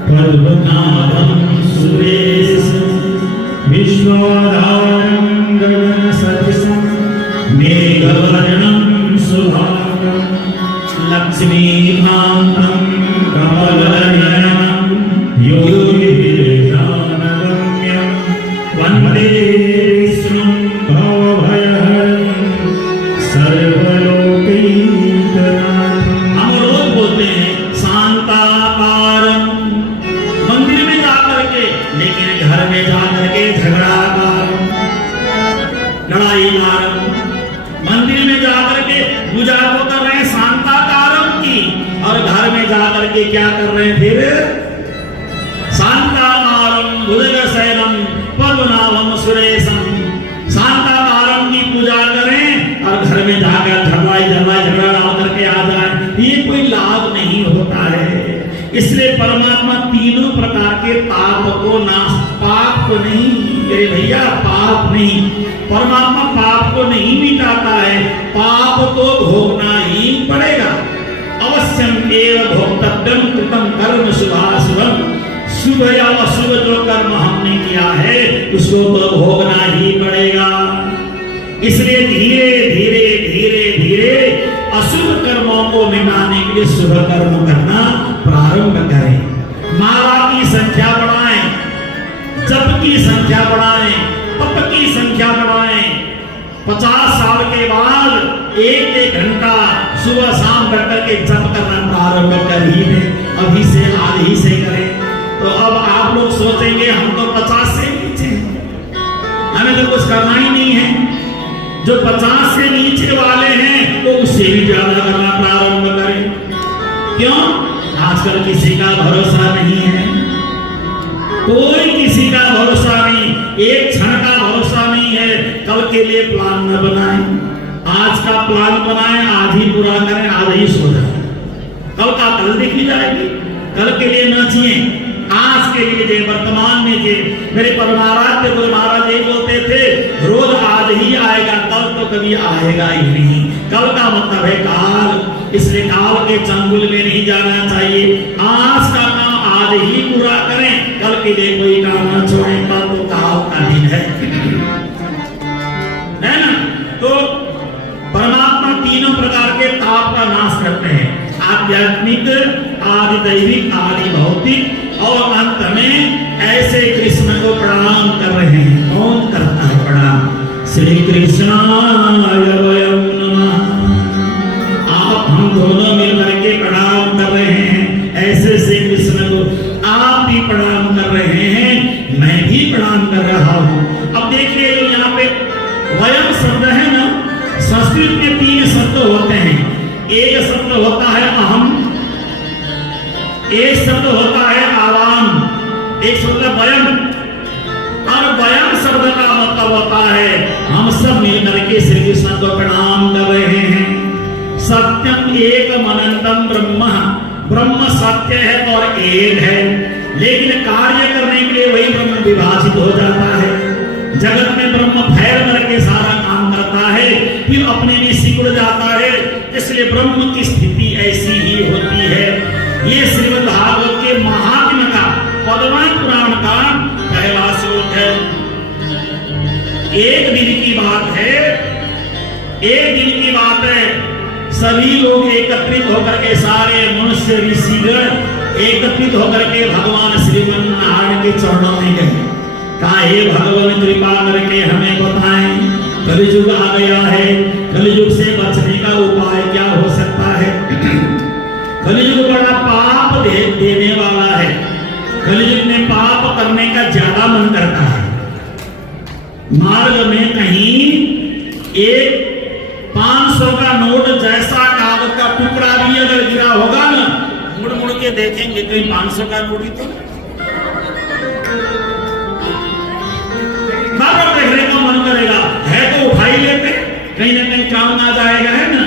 पद्मनाभं सुरेशं विश्वाधारं गगनसदृशं मेघवर्णं शुभांगं लक्ष्मीकान्तं कमलनयनं योगिभिर्ध्यानगम्यं वन्दे विष्णुं भवभयहरं सर्वलोकैकनाथं। हम लोग बोलते हैं शांताकारं मंदिर में जाकर के, लेकिन घर में जाकर के झगड़ा कारं, लड़ाई कारं। मंदिर में जाकर के पूजा तो कर रहे हैं शांताकारं की, और घर में जाकर के क्या कर रहे हैं फिर? शांताकारं भुजगशयनं पद्मनाभं सुरेशं। शांताकारं की पूजा करें और घर में जाकर झगड़ा करके आ जाए, ये कोई लाभ नहीं होता है। इसलिए परमात्मा 3 प्रकार के पाप को नाश, पाप को नहीं मेरे भैया, पाप नहीं, परमात्मा पाप को नहीं मिटाता है, पाप को भोगना ही पड़ेगा। अवश्यम एव भोक्तव्यम कृतं कर्म शुभाशुभम। शुभ या अशुभ जो कर्म हमने किया है उसको तो भोगना ही पड़ेगा। इसलिए धीरे धीरे धीरे धीरे अशुभ कर्मों को मिटाने के लिए शुभ कर्म करना प्रारंभ करें। माला की संख्या बढ़ाएं, जप की संख्या बढ़ाएं, तप की संख्या बढ़ाएं। 50 साल के बाद 1-1 घंटा सुबह शाम करके के जप करना प्रारंभ कर ही दें। अभी से आज ही से करें। तो अब आप लोग सोचेंगे हम तो 50 से नीचे हैं, हमें तो कुछ करना ही नहीं है। जो 50 से नीचे वाले हैं तो उससे भी ज्यादा करना प्रारंभ करें। क्यों? आजकल किसी का भरोसा नहीं है, कोई किसी का भरोसा नहीं, एक क्षण का भरोसा नहीं है। कल के लिए प्लान न बनाएं, आज का प्लान बनाएं, आज ही पूरा करें, आज ही सो जाए। कल का कल देखी जाएगी, कल के लिए न जिए, आज के लिए जे, वर्तमान में जे। मेरे परमाराध्य गुरु महाराज ये बोलते थे, रोज आज ही आएगा, कल तो कभी आएगा ही नहीं। कल का मतलब है काल, इसलिए काल के चंगुल में नहीं जाना चाहिए। आज का काम आज ही पूरा करें, कल के लिए कोई काम न छोड़ें, कल तो काल का दिन है ना। तो परमात्मा 3 प्रकार के ताप का नाश करते हैं, आध्यात्मिक, आदि दैविक, आदि भौतिक, और अंत में ऐसे कृष्ण को प्रणाम कर रहे हैं। कौन करता है प्रणाम? श्री कृष्णाय वयं नमः। आप हम दोनों मिलकर के प्रणाम कर रहे हैं। ऐसे श्री कृष्ण को आप भी प्रणाम कर रहे हैं, मैं भी प्रणाम कर रहा हूं। अब देखिए यहाँ पे वयम शब्द है ना, संस्कृत में 3 शब्द होते हैं। एक शब्द होता है अहम, एक शब्द होता है आवाज, एक शब्द है वयम, और वयम शब्द का मतलब होता है हम सब मिलकर के श्री कृष्ण को प्रणाम कर रहे हैं। सत्यम एक अनंतम ब्रह्म, ब्रह्म सत्य है और एक है, लेकिन कार्य करने के लिए वही ब्रह्म विभाजित हो जाता है। जगत में ब्रह्म फैल करके सारा काम करता है, फिर अपने में सिकुड़ जाता है, इसलिए ब्रह्म की स्थिति ऐसी ही होती है। ये श्रीमद् भागवत के महात्म्य का, पद्मा पुराण का पहला श्लोक है। एक दिन की बात है, एक दिन की बात है, सभी लोग एकत्रित होकर के, सारे मनुष्य ऋषिगण एकत्रित होकर के भगवान श्रीमन्नारायण के चरणों में गए। कहा हे भगवान कृपा करके हमें बताएं, कलयुग आ गया है, कलयुग से बचने का उपाय क्या हो सकता है। कलयुग बड़ा पाप देने वाला है, कलयुग में पाप करने का ज्यादा मन करता है। मार्ग में कहीं एक 500 का नोट जैसा कागज का टुकड़ा भी अगर गिरा होगा ना, मुड़ मुड़ के देखेंगे तो 500 का नोट ही तो देखने का मन करेगा, है तो उठा ही लेते, कहीं ना कहीं काम ना जाएगा, है ना।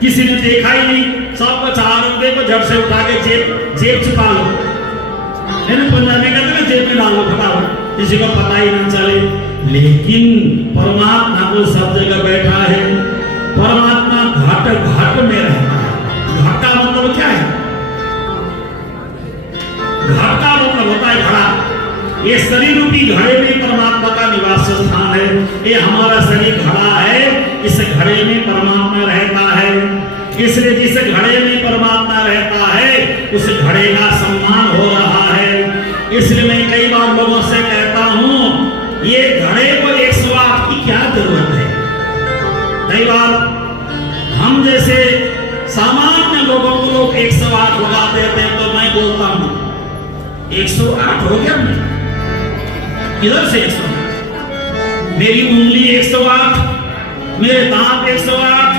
किसी ने देखा ही नहीं, सबको 4 रुपए को झट से उठा के जेब छुपा लो, है ना। पंजाबी कहते ना जेब में डालो फटाफट, किसी को पता ही ना चले। लेकिन परमात्मा तो सब जगह बैठा है, परमात्मा घट घट में रहता है। घट का मतलब क्या है? घट का मतलब होता है घड़ा। ये शरीर रूपी घड़े में परमात्मा का निवास स्थान है। ये हमारा शरीर घड़ा है, इस घड़े में परमात्मा रहता है। इसलिए जिस घड़े में परमात्मा रहता है उस घड़े का सम्मान हो रहा है। इसलिए मैं कई बार लोगों से कहता हूं, ये घड़े को 108 की क्या जरूरत है। कई बार हम जैसे सामान्य लोगों को लोग 108 लगा देते हैं, तो मैं बोलता हूं 108 हो गया, मैं इधर से 108, मेरी उंगली 108, मेरे दांत 108,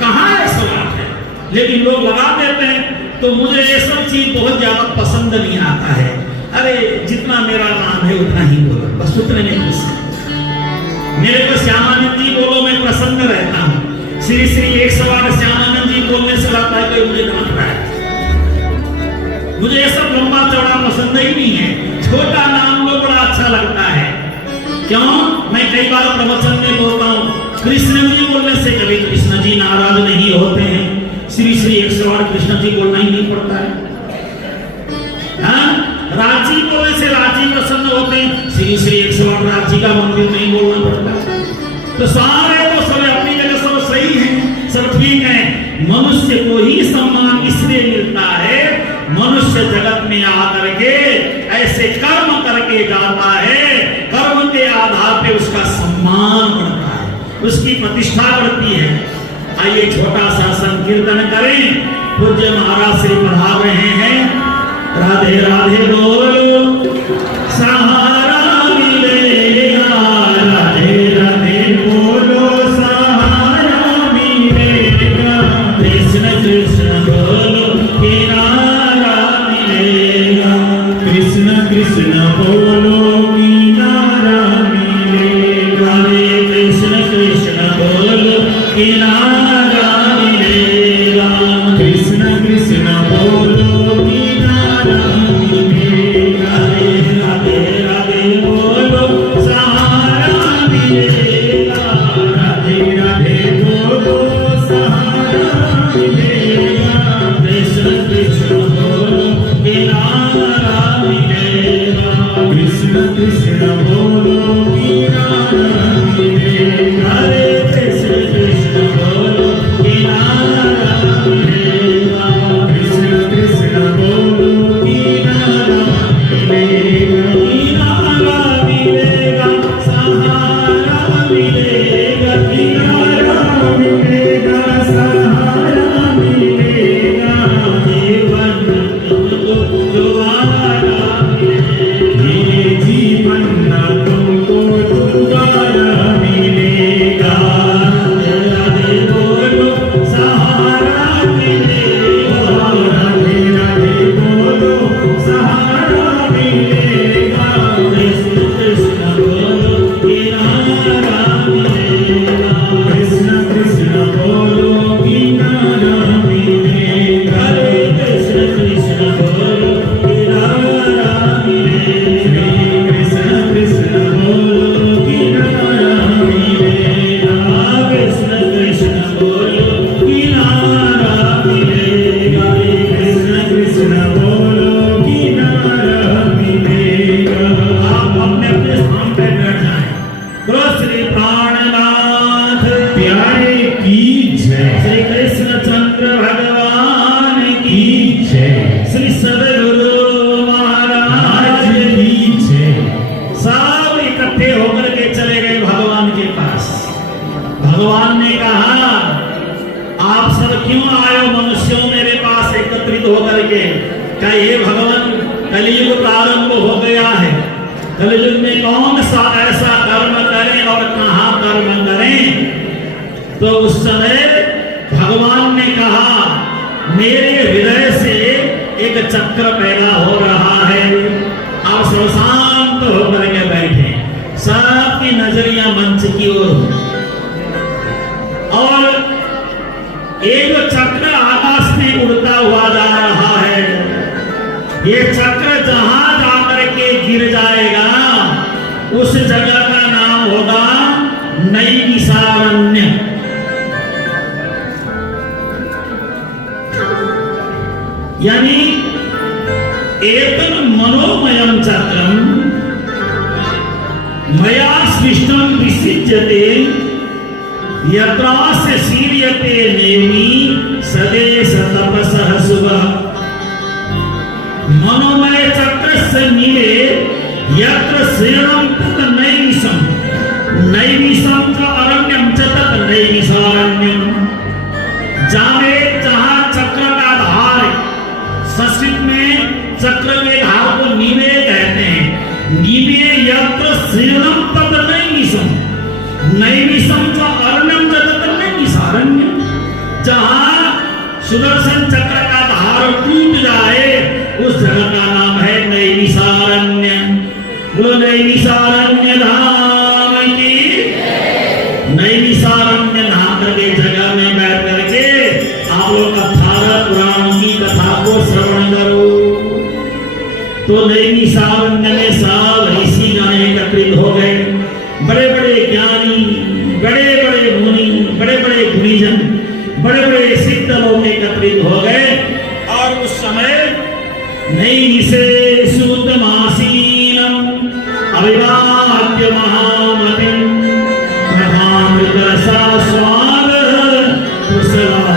कहां 108 है, लेकिन लोग लगा देते हैं। तो मुझे ये सब चीज बहुत ज्यादा पसंद नहीं आता है। अरे जितना मेरा नाम है उतना ही बोलो, बस उतने में खुश है। मेरे को श्यामानंद जी बोलो, मैं प्रसन्न रहता हूँ। श्री श्री 108 श्यामानंद जी बोलने से लगता है कोई मुझे डांट रहा है। मुझे ये सब लंबा चौड़ा पसंद ही नहीं है, छोटा नाम लो बड़ा अच्छा लगता है। क्यों? मैं कई बार प्रवचन में बोलता हूँ, कृष्ण जी बोलने से कभी कृष्ण जी नाराज नहीं होते हैं। श्री श्री 108 कृष्ण जी बोलना ही नहीं पड़ता है। हाँ? रांची बोलने से रांची प्रसन्न होते हैं, श्री श्री 108 रांची का मंदिर नहीं बोलना पड़ता। तो सारे तो सब अपनी जगह सब सही है, सब ठीक है। मनुष्य को ही सम्मान इसलिए मिलता है, मनुष्य जगत में आकर के ऐसे कर्म करके जाता है, कर्म के आधार पे उसका सम्मान बढ़ता है, उसकी प्रतिष्ठा बढ़ती है। आइए छोटा सा संकीर्तन करें। पूज्य महाराज श्री पढ़ा रहे हैं, राधे राधे बोलो सहारा मिलेगा, राधे राधे बोलो सहारा मिलेगा, कृष्ण कृष्ण बोलो किनारा मिलेगा, कृष्ण कृष्ण बोलो किनारा मिलेगा, हरे कृष्ण कृष्ण बोलो किनारा मिलेगा, कृष्ण कृष्ण बोलो किनारा मिलेगा, राधे राधे बोलो सहारा मिलेगा, राधे राधे बोलो सहारा मिलेगा, कृष्ण कृष्ण बोलो किनारा मिलेगा, कृष्ण कृष्ण बोलो किनारा मिलेगा, हरे कृष्ण कृष्ण बोलो भगवान ने कहा आप सब क्यों आए हो मनुष्यों मेरे पास एकत्रित होकर के? क्या ये भगवान कलयुग प्रारंभ हो गया है, कलयुग में कौन सा ऐसा कर्म करें और कहां कर्म करें? तो उस समय भगवान ने कहा मेरे हृदय से एक चक्र पैदा हो रहा है। आप सब शांत होकर के बैठे, सबकी नजरियां मंच की ओर, और एक चक्र आकाश में उड़ता हुआ जा रहा है। ये चक्र जहां जाकर के गिर जाएगा उस जगह का नाम होगा नैमिषारण्य। यानी एतन मनोमयम चक्रम मया सृष्टम विसिज्यते यत्रास्य शीर्यते नेमि सदेश तपसः शुभः। मनोमय चक्र से मिले यत्र श्रेयम तत् नैमिषम, नैमिषम च अरण्यम च तत् नैमिषारण्यम। जहां चक्र का धार, संस्कृत में चक्र के धार को नीवे कहते हैं। नीवे यत्र श्रेयम तत् नैमिषम, नैमिषम च अरण्यम च तत् नैमिषारण्यम। जहां सुदर्शन चक्र का धार टूट जाए उस जगह का नाम है नैमिषारण्य। बोलो नैमिषारण्य धाम की। नैमिषारण्य धाम के जगह में बैठ करके आप लोग कथा पुराण की कथा को श्रवण करो। तो नैमिषारण्य में सब ऋषि गण एकत्रित हो गए, बड़े बड़े ज्ञानी, बड़े बड़े मुनि, बड़े बड़े गुणीजन, बड़े बड़े सिद्ध लोग एकत्रित हो गए। और उस समय नैमिषे सुतमासीनम अविवाद्य महामतिम प्रभामृतरसा स्वाद कुशला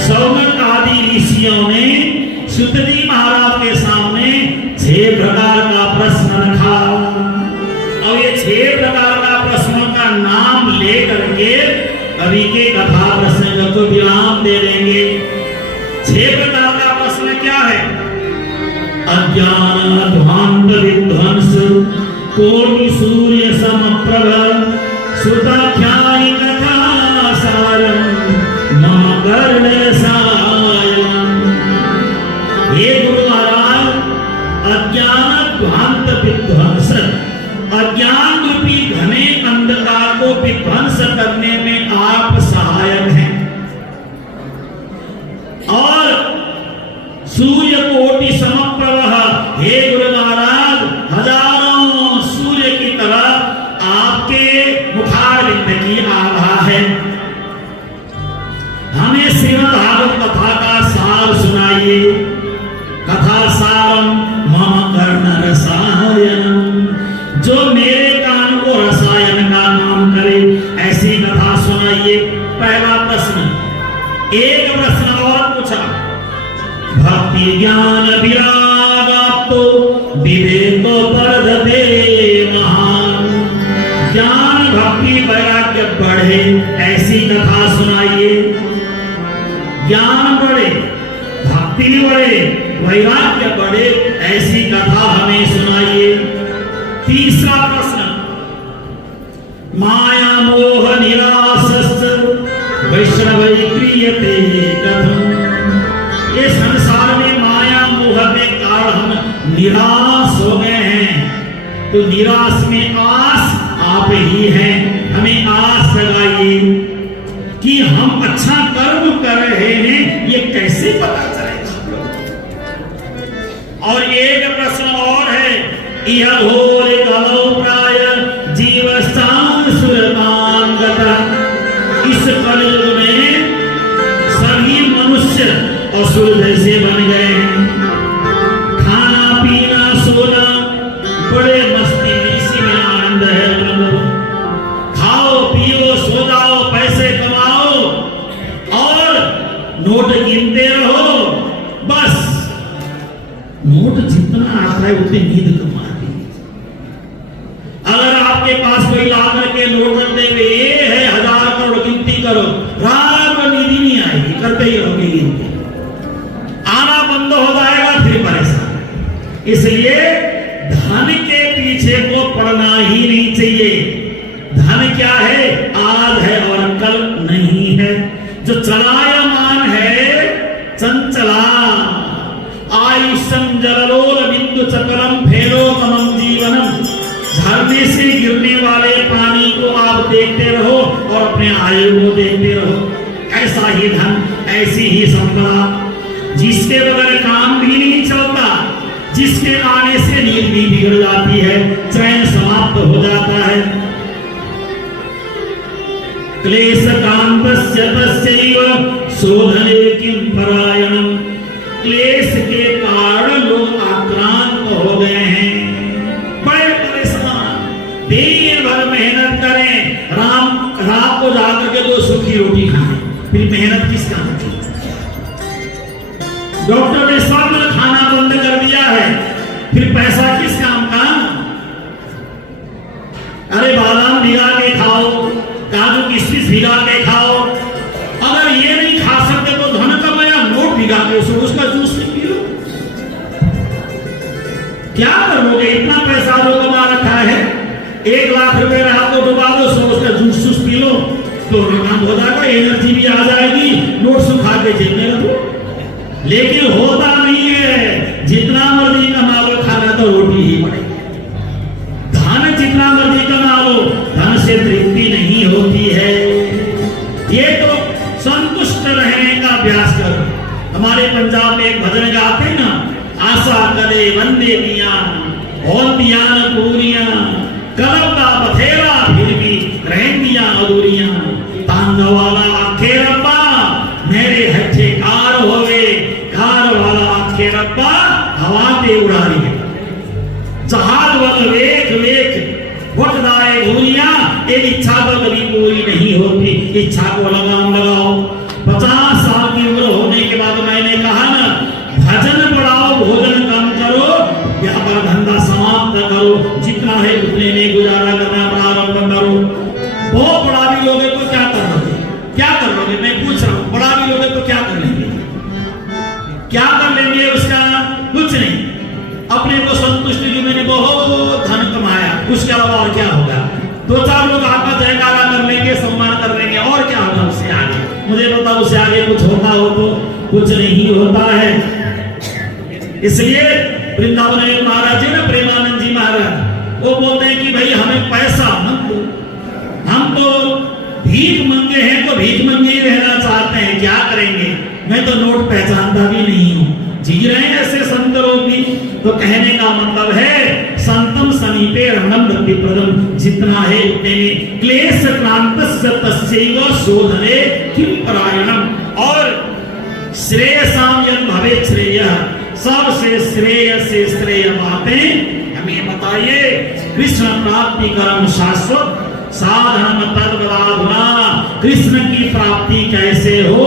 सौनक आदि ऋषियों ने सुतजी महाराज के सामने 6 प्रकार का प्रश्न रखा। और ये 6 प्रकार का प्रश्नों का नाम लेकर के कवि के कथा प्रसंग को विराम दे देंगे। 6 प्रकार का प्रश्न क्या है? अज्ञान ध्वांत विध्वंस कोटि सूर्य समप्रभ सुताख्यायि कथा सारम मम कर्ण सायम। हे गुरु महाराज, अज्ञान ध्वांत विध्वंस, अज्ञान रूपी घने अंधकार को विध्वंस करने में आप सहायक हैं। और सूर्य कोटि समप्रभ, हे गुरु महाराज, हजारों सूर्य की तरह आपके मुखारविंद की आभा है। हमें श्रीमद् भागवत कथा का सार सुनाइए। कथा सारम मम कर्ण रसायनम, जो मेरे कान को रसायन का नाम करे ऐसी कथा सुनाइए। पहला प्रश्न, एक प्रश्न और पूछा, भक्ति ज्ञान विरागाप्तो विवेको वर्धते महान। ज्ञान भक्ति वैराग्य बढ़े ऐसी कथा सुनाइए। ज्ञान बढ़े, भक्ति बढ़े, वैराग्य बढ़े ऐसी कथा हमें सुनाइए। तीसरा प्रश्न, माया मोह निरासस्त वैष्णवै क्रियते कथम। ये संसार में माया मोह के कारण हम निराश हो गए हैं। तो निराश में आस आप ही हैं। हमें आस लगाइए कि हम अच्छा कर्म कर रहे हैं, ये कैसे पता चलेगा? और एक प्रश्न और है, यह घोर कलौ प्राय जीवस्तान सुरतान गता। इस कलयुग में सभी मनुष्य असुर जैसे बन गए हैं। खाना पीना सोना बड़े मस्ती इसी में आनंद है। खाओ पियो सो जाओ, पैसे कमाओ और नोट गिनते रहो। बस नोट जितना आता है उतनी नींद कमा दी। आपके पास कोई ला करके नोट रख देंगे, ये है 1000 करोड़, गिनती करो, रात में नींद नहीं आएगी, करते ही रहोगे गिनती, आना बंद हो जाएगा, फिर परेशान। इसलिए धन के पीछे को पड़ना ही नहीं चाहिए। धन क्या है? आज है और कल नहीं है। जो चलायमान है, चंचला आयुष्यम जललोल बिंदु चक्रम फेलोतमम जीवनम, झरने से गिरने वाले पानी को आप देखते रहो और अपने आयु को देखते रहो। ऐसा ही धन, ऐसी ही संपदा, जिसके बगैर काम भी नहीं चलता, जिसके आने से नींद भी बिगड़ जाती है, चैन समाप्त हो जाता है। क्लेश कांतस्य तस्यैव शोधने किं परायणम, क्लेश के कारण लोग आक्रांत हो गए हैं, बड़े परेशान, दिन भर मेहनत करें, रात को जाकर के 2 सूखी रोटी खाएं, फिर मेहनत किस काम की? डॉक्टर ने सब खाना बंद कर दिया है, फिर पैसा किस काम का? अरे बादाम भिगा के खाओ, काजू किशमिश भिगा के खाओ, अगर ये नहीं खा सकते तो धन कमाया, नोट भिगा के उसका जूस पी लो। क्या करोगे? इतना पैसा जो कमा रखा है, 1 लाख रुपए रात को डुबा दो, उसका जूस पी लो, तो काम हो जाएगा, एनर्जी भी आ जाएगी, नोट सुखा के जेब में रखो। लेकिन होता नहीं है, जितना मर्जी कमा लो, खाना तो रोटी ही पड़ेगी। धन जितना मर्जी कमा लो, धन से तृप्ति नहीं होती है। ये तो संतुष्ट रहने का अभ्यास करो। हमारे पंजाब में एक भजन गाते हैं ना, आशा करे वंदे दिया होतियां पूरियां, कलम का बथेरा फिर भी रहंदियां अधूरियां, तांग वाला आखे रब्बा मेरे हथे कार होवे, कार वाला आखे रब्बा हवा ते उड़ा रही है, जहाज वाला वेख वेख वटदाए भूलियां, ये इच्छा तो कभी पूरी नहीं होती। इच्छा को लगाम लगाओ। 50 साल की उम्र होने के बाद मैंने कहा ना, भजन बढ़ाओ, भोजन कम करो, व्यापार धंधा समाप्त करो, जितना है उतने में गुजारा करना प्रारंभ करो। बहुत बड़ा भी लोगे तो क्या कर लोगे? क्या कर लोगे? मैं पूछ रहा हूं, बड़ा भी लोगे तो क्या कर लेंगे? क्या कर लेंगे? उसका कुछ नहीं, अपने को संतुष्टि की मैंने बहुत धन कमाया, उसके अलावा और क्या होगा? 2-4 लोग आपका जयकारा कर लेंगे, सम्मान कर लेंगे, और क्या होगा उससे आगे? मुझे बताओ, उससे आगे कुछ होता हो तो कुछ नहीं होता है। इसलिए वृंदावन में महाराज जी ना, प्रेमानंद जी महाराज, वो बोलते हैं कि भाई हमें पैसा मत दो, हम तो भीख मंगे हैं, तो भीख मंगे ही रहना चाहते हैं, क्या करेंगे? मैं तो नोट पहचानता भी नहीं हूं। जी रहे हैं ऐसे संत लोग भी। तो कहने का मतलब है, संतम समीपे रणम भक्ति प्रदम, जितना है उतने में, क्लेश क्रांतस्य तस्यैव शोधने किं परायणम, और श्रेयसाम यन भवे श्रेय, सबसे श्रेय से श्रेय बातें हमें बताइए। कृष्ण प्राप्ति कर्म शाश्वत साधन तद्वदाधुना, कृष्ण की प्राप्ति कैसे हो,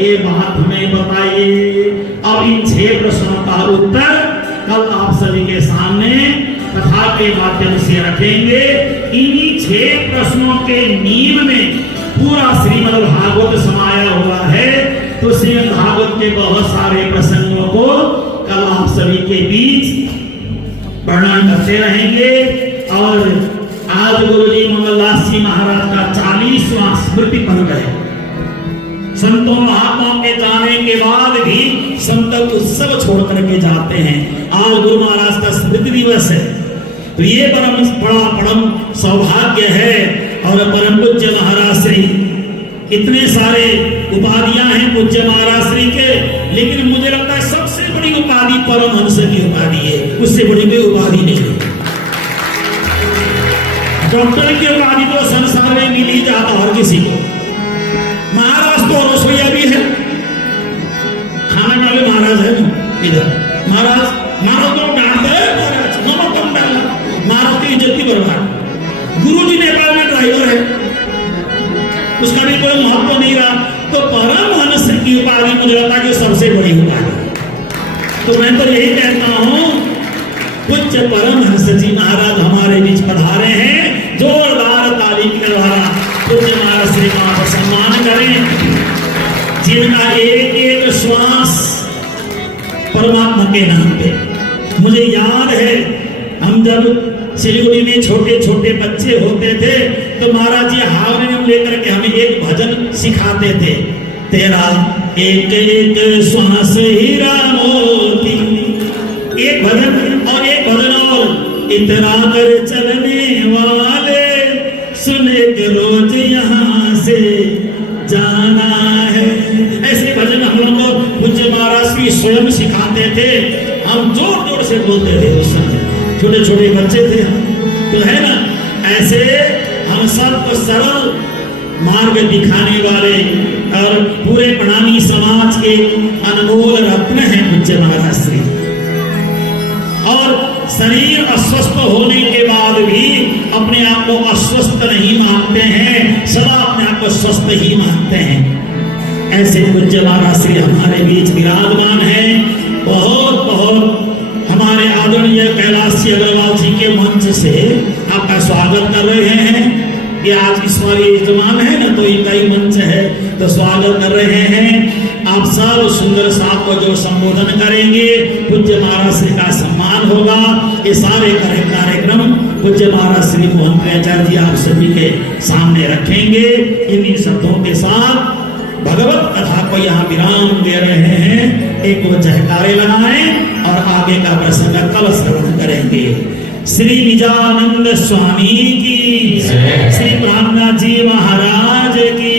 ये बात हमें बताइए। अब इन 6 प्रश्नों का उत्तर कल आप सभी के सामने कथा के माध्यम से रखेंगे। इन्हीं 6 प्रश्नों के नींव में पूरा श्रीमद् भागवत समाया हुआ है। तो श्रीमद् भागवत के बहुत सारे प्रसंगों को कल आप सभी के बीच वर्णन करते रहेंगे। और आज गुरुजी मंगलदास जी महाराज का 40वां स्मृति पर्व है। संतों महात्माओं के जाने के बाद भी संत उत्सव छोड़ करके जाते हैं। आज गुरु महाराज का स्मृति दिवस है, तो ये परम सौभाग्य है। और परम पूज्य महाराज श्री, इतने सारे उपाधियां हैं पूज्य महाराज श्री के, लेकिन मुझे लगता है सबसे बड़ी उपाधि परमहंस की उपाधि है, उससे बड़ी कोई उपाधि नहीं है। डॉक्टर की उपाधि तो संसार में मिल ही जाता हर किसी को। महाराज तो रसोईया भी है, खाना वाले महाराज है ना इधर। महाराज तो डांटते हैं, नमक कम डालना, महाराज की इज्जत की बर्बाद। गुरुजी नेपाल में ड्राइवर है, उसका भी कोई महत्व नहीं रहा। तो परमहंस की उपाधि मुझे लगता है कि सबसे बड़ी उपाधि। तो मैं तो यही कहता हूं, पूज्य परमहंस जी महाराज हमारे बीच पधारे हैं, जो जिनका एक एक श्वास परमात्मा के नाम पे। मुझे याद है हम जब सिलीगुड़ी में छोटे छोटे बच्चे होते थे तो महाराज जी हारमोनियम लेकर के हमें एक भजन सिखाते थे, तेरा एक एक श्वास हीरा मोती, एक भजन और एक भजन और, इतना कर चलने वाले सुने के रोज यहाँ से जाना है। ऐसे भजन हम लोग को पूज्य महाराज भी स्वयं सिखाते थे। हम जोर जोर से बोलते थे उस समय, छोटे छोटे बच्चे थे हम, तो है ना। ऐसे हम सबको सरल मार्ग दिखाने वाले और पूरे प्रणामी समाज के अनमोल रत्न हैं पूज्य महाराज श्री। और शरीर अस्वस्थ होने के बाद भी अपने आप को अस्वस्थ नहीं मानते हैं, सदा अपने आप को स्वस्थ ही मानते हैं। ऐसे पूज्य महाराज श्री हमारे बीच विराजमान है। बहुत बहुत हमारे आदरणीय कैलाश जी अग्रवाल जी के मंच से आपका स्वागत कर रहे हैं। ये आज इस बार ये जमान है ना, तो इनका ही मंच है, तो स्वागत कर रहे हैं। आप सब सुंदर साहब को जो संबोधन करेंगे, पूज्य महाराज श्री का सम्मान होगा। ये सारे कार्यक्रम पूज्य महाराज श्री मोहन आचार्य जी आप सभी के सामने रखेंगे। इन्हीं शब्दों के साथ भगवत कथा को यहाँ विराम दे रहे हैं। एक वो जयकारे लगाएं और आगे का प्रसंग कल श्रवण करेंगे। श्री निजानंद स्वामी की, श्री ब्रह्मनाथ जी महाराज की,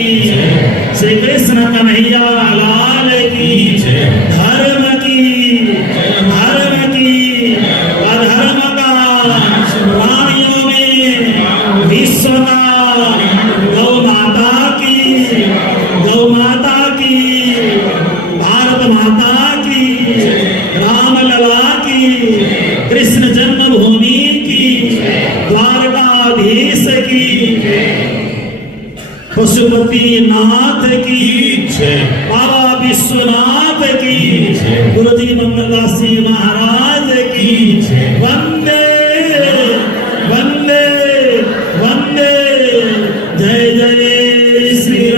श्री कृष्ण कन्हैया लाल की, धर्म की, अधर्म का, प्राणियों में विश्व का, गौ माता की, भारत माता की, रामलला की, कृष्ण जन्मभूमि की, द्वारकाधीश की, पशुपति नाथ की, बाबा विश्वनाथ की, गुरुजी मंगलदास जी महाराज की। वंदे वंदे वंदे, जय जय श्री